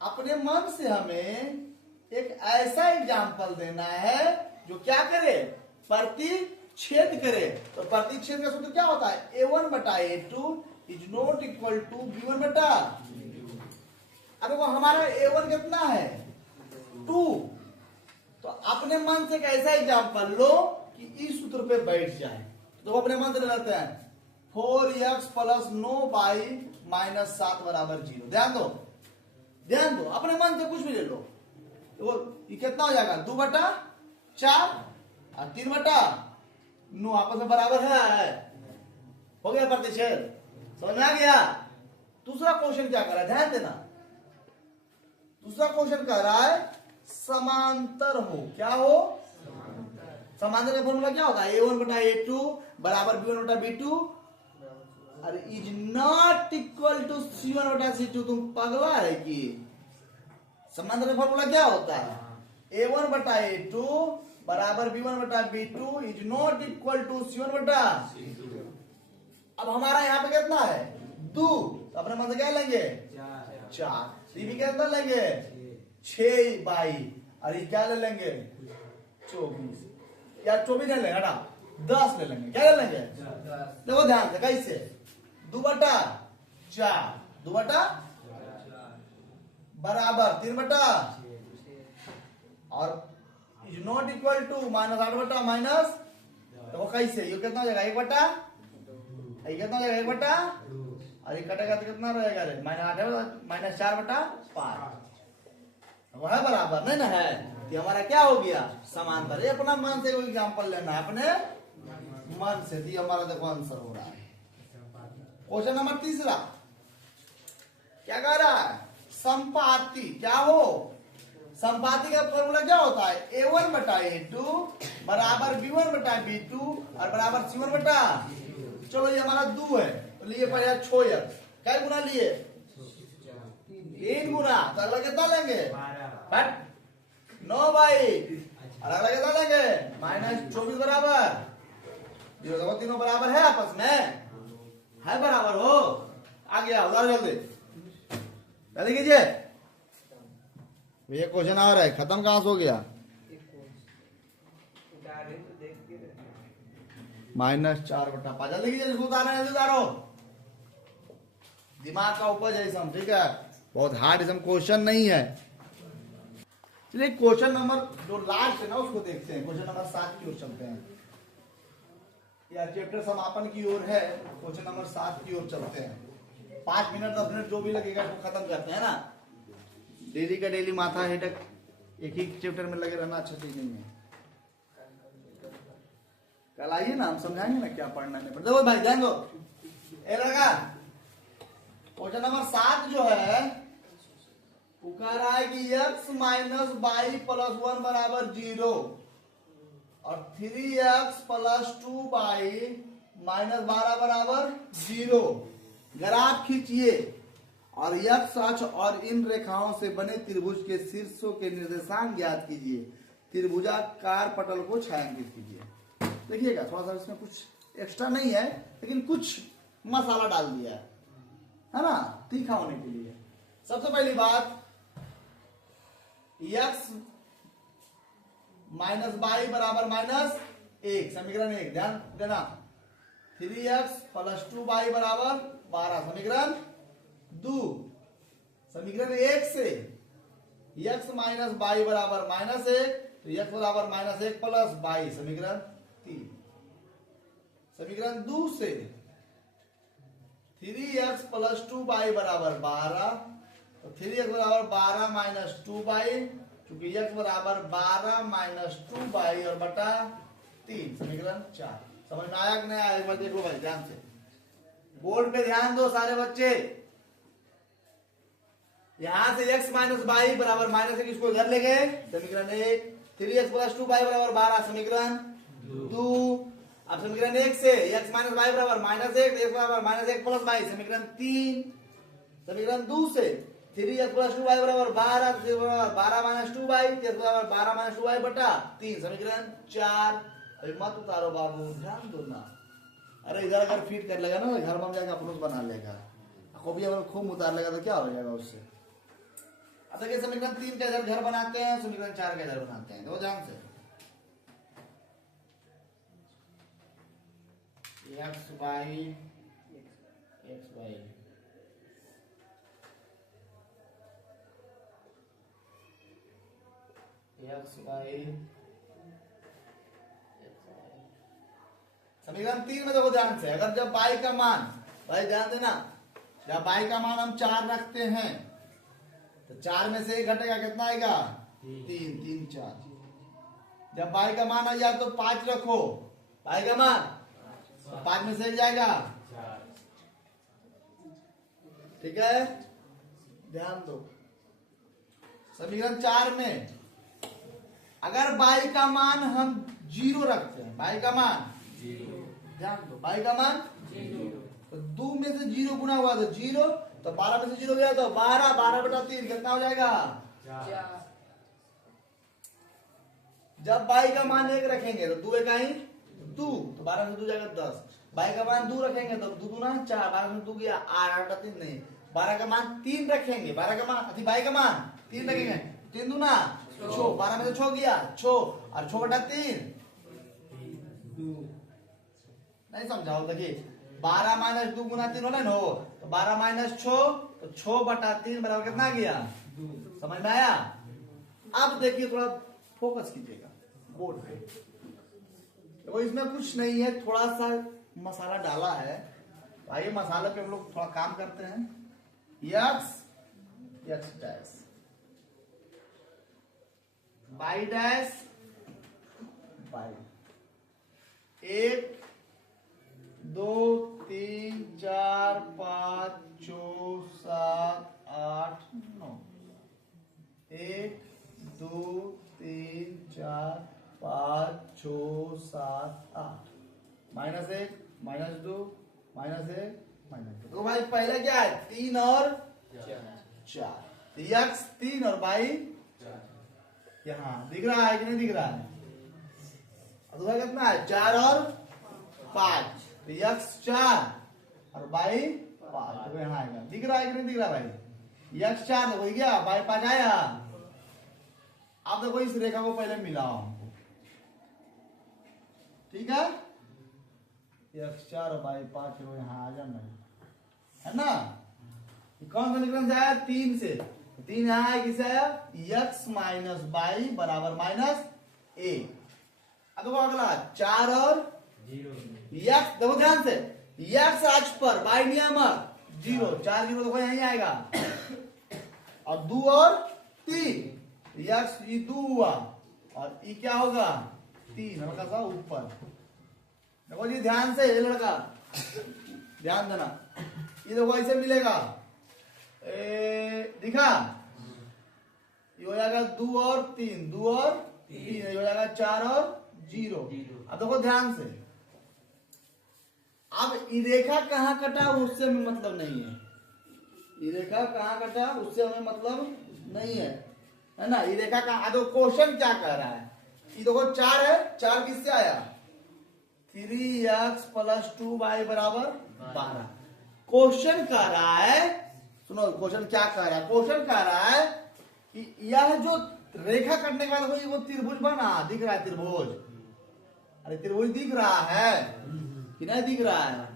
अपने मन से हमें एक ऐसा एग्जाम्पल देना है जो क्या करे, प्रतिच्छेद करे। तो प्रतिच्छेद का सूत्र क्या होता है, a1 बटा a2 is not equal to b1 बटा। अब देखो हमारा a1 कितना है 2, तो अपने मन से एक ऐसा एग्जाम्पल लो कि इस सूत्र पे बैठ जाए। तो अपने मन से ले लेते हैं 4x प्लस 9y माइनस 7 बराबर 0। ध्यान दो, अपने मन से कुछ भी ले लो, तो ये कितना हो जाएगा 2 बटा 4 और 3 बटा 9 आपस में बराबर है, हो गया प्रतिच्छेद, समझ में आ गया। दूसरा क्वेश्चन क्या कर रहा है, ध्यान देना, दूसरा क्वेश्चन कह रहा है समांतर हो, क्या हो, समांतर का फॉर्मूला क्या होता है, a1 बटा a2 बराबर b1 बटा b2 अरे is not equal to C1 बटा C2, तुम पगला है कि समांतर फॉर्मूला क्या होता है? A1 बटा A2 बराबर B1 बटा B2 is not equal to C1 बटा। अब हमारा यहाँ पे कितना है? 2, तो अपने मन से क्या लेंगे? 4। भी कितना लेंगे? 6 बाई, और ये क्या ले लेंगे? 24, या 24 ले लेंगे, हटा 10 ले लेंगे। क्या ले लेंगे? देखो ध्यान से, कैसे? 2 बटा 4, 2 बटा बराबर 3 बटा, और is not equal to minus 8 बटा माइनस, तो कैसे? ये कितना हो जाएगा? 1 बटा, ये कितना हो जाएगा? 1 बटा, और ये कटेगा तो कितना रहेगा? माइनस 4 बटा 5, वह है बराबर नहीं ना है? तो हमारा क्या हो गया? समांतर। ये अपना मन से कोई एग्जांपल लेना है, अपने मन से। दी हमारा देखो आंसर हो रहा है। क्वेश्चन नंबर 3 क्या कह रहा है? संपाति। क्या हो? संपाति का फॉर्मूला क्या होता है? A1 बटा A2 बराबर B1 बटा B2 और बराबर C1 बटा। चलो ये हमारा 2 है, तो लिए पड़ेगा 6x। क्या गुना लिए? 3 गुना, तो अगला कितना लेंगे? 9 बाई, और अगला कितना लेंगे? माइनस 24 बराबर। तीनों बराबर है आपस में, है बराबर हो। आ गया, उधार जल्दी जल्दी कीजिए। ये क्वेश्चन आ रहा है, खत्म कहां से हो गया? -4 बटा 5। जल्दी कीजिए, जिसको उतारना है जल्दी उतारो। दिमाग का उपज है इसम, ठीक है? बहुत हार्ड इसम क्वेश्चन नहीं है। चलिए क्वेश्चन नंबर जो लास्ट है ना उसको देखते हैं। क्वेश्चन नंबर 7 की ओर चलते हैं, या चैप्टर समापन की ओर है। क्वेश्चन नंबर 7 की ओर चलते हैं। 5 मिनट 10 मिनट जो भी लगेगा तो खत्म करते हैं ना। डेली का डेली माथा हेडक एक ही चैप्टर में लगे रहना अच्छा चीज नहीं है। कल आइए ना, हम समझाएंगे ना क्या पढ़ना नहीं पड़ता। भाई ध्यान दो, ए लगा क्वेश्चन नंबर 7 जो है वो कह रहा है कि x माइनस बाई प्लस 1 बराबर 0 और 3x प्लस 2 बाई माइनस 12 बराबर 0। ग्राफ खींचिए और x अक्ष और इन रेखाओं से बने त्रिभुज के शीर्षों के निर्देशांक ज्ञात कीजिए। त्रिभुजाकार पटल को छायांकित कीजिए। देखिएगा थोड़ा सा इसमें कुछ एक्स्ट्रा नहीं है, लेकिन कुछ मसाला डाल दिया है ना, तीखा होने के लिए। सबसे पहली बात, x माइनस बाई बराबर -1, समीकरण 1 ध्यान देना। 3x प्लस 2 बाई बराबर 12, समीकरण 2। समीकरण 1 से x माइनस बाई बराबर -1, तो x बराबर -1 प्लस बाई, समीकरण 3। समीकरण 2 से 3x प्लस 2 बाई बराबर 12, तो 3x बराबर 12 माइनस 2 बाई, क्योंकि x बराबर 12 माइनस 2 बाई और बटा 3, समीकरण 4। समझ में आया कि नहीं आया? एक बार देखो भाई ध्यान से, बोर्ड पे ध्यान दो सारे बच्चे। यहां से x माइनस बाई बराबर -1 इसको इधर ले गए, समीकरण 1। 3x प्लस 2 बाई बराबर 12, समीकरण 2। अब समीकरण 1 से x माइनस बाई बराबर -1, x बराबर -1 प्लस बाई, समीकरण 3। समीकरण 2 से 3x प्लस 2 बाई बराबर 12, 12 माइनस 2 बाई, x बराबर 12 माइनस 2 बाई बटा 3, समीकरण 4। अभी मत उतारो बाबू, ध्यान दो ना। अरे इधर अगर फिट कर लेगा ना घर में जाकर अपनों बना लेगा, कभी अगर खूब उतार लेगा तो क्या हो जाएगा उससे। अब देखिए समीकरण 3 का इधर घर बनाते हैं, समीकरण 4 का इधर बनाते हैं। दो ध्यान से, x बाई x बाई समीकरण 3 में देखो ध्यान से, अगर जब बाई का मान, भाई ध्यान देना, जब बाई का मान हम 4 रखते हैं तो 4 में से 1 घटेगा, कितना आएगा? 3, 3 4। जब बाई का मान आ जाए तो 5 रखो, बाई का मान तो 5 में से 1 जाएगा, ठीक है? ध्यान दो, समीकरण 4 में अगर बाई का मान हम 0 रखते हैं, बाई का मान 0, ध्यान दो, बाई का मान 0, तो 2 में से 0 गुना हुआ तो 0, तो 12 में से 0 गया तो 12, 12/3 कितना हो जाएगा? 4। जब बाई का मान 1 रखेंगे तो 2 1 आई 2, तो 12 में से 2 जाएगा 10। बाई का मान 2 रखेंगे तो 2 दूना 4, 12 में 2 गया 8, 8 3 नहीं, 12 का मान 3 रखेंगे, 12 का मान अति बाई का मान 3 रखेंगे, 3 दूना 6, 12 में से 6 गया 6, और 6/3 नहीं समझाओ, देखिए 12 माइनस 2 गुना 3 होना हो, तो 12 माइनस 6, तो 6/3 बराबर कितना गया? 2। समझ में आया? अब देखिए थोड़ा फोकस कीजिएगा बोर्ड पे। तो इसमें कुछ नहीं है, थोड़ा सा मसाला डाला है। आइए मसाले पे हम लोग थोड़ा काम करते हैं। X dash by dash by 1 2 3 4 5 6 7 8 9 1 2 3 4 5 6 7 8 -1 -2 -1 -2। तो भाई पहले क्या है? 3 और 4, यक्स 3 और बाई 4 यहाँ दिख रहा है कि नहीं दिख रहा है? दूसरा कितना है? 4 और 5, तो यक्स 4 और बाई 5, तो यहाँ आएगा। दिख रहा है कि नहीं दिख रहा भाई? यक्स 4 तो हो गया, बाई 5 आया। अब देखो इस रेखा को पहले मिलाओ हमको, ठीक है? यक्स 4 और बाई 5 वो यहाँ आ जाना है ना? कौन सा निकल आया? 3 से, 3 यहाँ आया, किसे आया? यक्स माइनस बाई बराबर -1। अब देखो अगला 4 और 0, यक्स देखो ध्यान से, यक्स अक्ष पर बाई नियामक 0, 4 0 देखो यहीं आएगा, और 2 और 3, यक्स ये 2 हुआ, और ये क्या होगा? 3, हल्का सा ऊपर। देखो जी ध्यान से, ये लड़का ध्यान देना, ये देखो ऐसे मिलेगा, दिखा? ये हो जाएगा 2 और 3, 2 और 3, ये हो जाएगा 4 और 0। अब देखो ध्यान से, अब ये रेखा कहाँ कटा उससे हमें मतलब नहीं है, ये रेखा कहाँ कटा उससे हमें मतलब नहीं है ना? ये रेखा कहाँ, तो क्वेश्चन क्या कह रहा है? ये देखो 4 है, 4 किससे आया? 3x + 2y बराबर 12। क्वेश्चन कह रहा है, सुनो क्वेश्चन क्या कह रहा है? क्वेश्चन कह रहा है कि यह जो रेखा कटने के बाद वो त्रिभुज बना, दिख रहा है त्रिभुज? अरे त्रिभुज दिख रहा है कि नहीं दिख रहा है?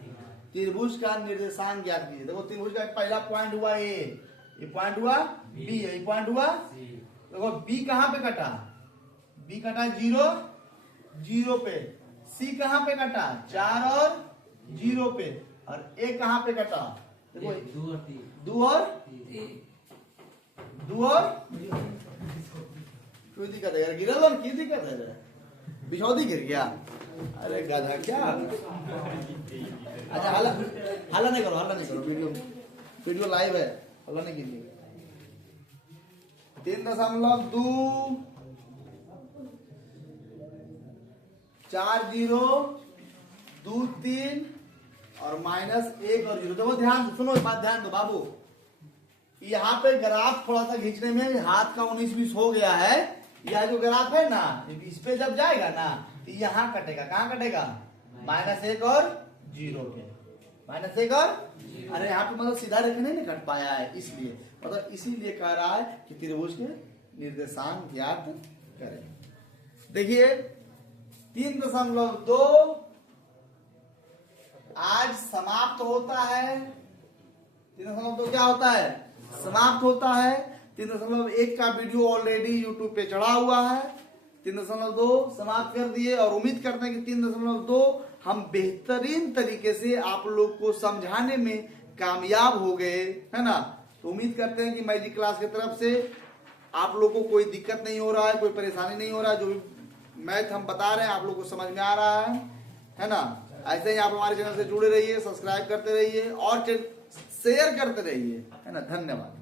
त्रिभुज का निर्देशांक ज्ञात कीजिए। देखो त्रिभुज का पहला पॉइंट हुआ ए, ये पॉइंट हुआ बी, ये पॉइंट हुआ सी। देखो बी कहां पे कटा? बी कटा 0 0 पे। सी कहां पे कटा? 4 और 0 पे। और ए कहां पे कटा? देखो 2 और 2 और कोई दिक्कत है? गिरल और की दिक्कत है? बिछौती गिर गया? अरे गधा क्या? अच्छा हल्ला नहीं करो, वीडियो लाइव है, हल्ला नहीं कीजिए। 3.2 4 0 2 3 और -1 और 0। देखो ध्यान से सुनो, बात ध्यान दो बाबू, यहाँ पे ग्राफ थोड़ा सा खींचने में हाथ का 19-20 हो गया है। यह जो ग्राफ है ना, इस पे जब जाएगा ना तो यहाँ कटेगा। कहाँ कटेगा? -1 और 0 के, -1 और अरे यहाँ पे मतलब सीधा रेखा नहीं कट पाया है, इसलिए मतलब इसीलिए कह रहा है कि त्रिभुज के निर्देशांक ज्ञात करें। देखिए 3.2 आज समाप्त होता है। 3.2 क्या होता है? समाप्त होता है। 3.1 का वीडियो ऑलरेडी यूट्यूब पे चढ़ा हुआ है। 3.2 समाप्त कर दिए और उम्मीद करते हैं कि 3.2 हम बेहतरीन तरीके से आप लोग को समझाने में कामयाब हो गए, है ना? तो उम्मीद करते हैं कि मैजिक क्लास की तरफ से आप लोग को कोई दिक्कत नहीं हो रहा है, कोई परेशानी नहीं हो रहा है। जो भी मैथ हम बता रहे हैं आप लोग को समझ में आ रहा है ना? ऐसे ही आप हमारे चैनल से जुड़े रहिए, सब्सक्राइब करते रहिए और शेयर करते रहिए, है ना? धन्यवाद।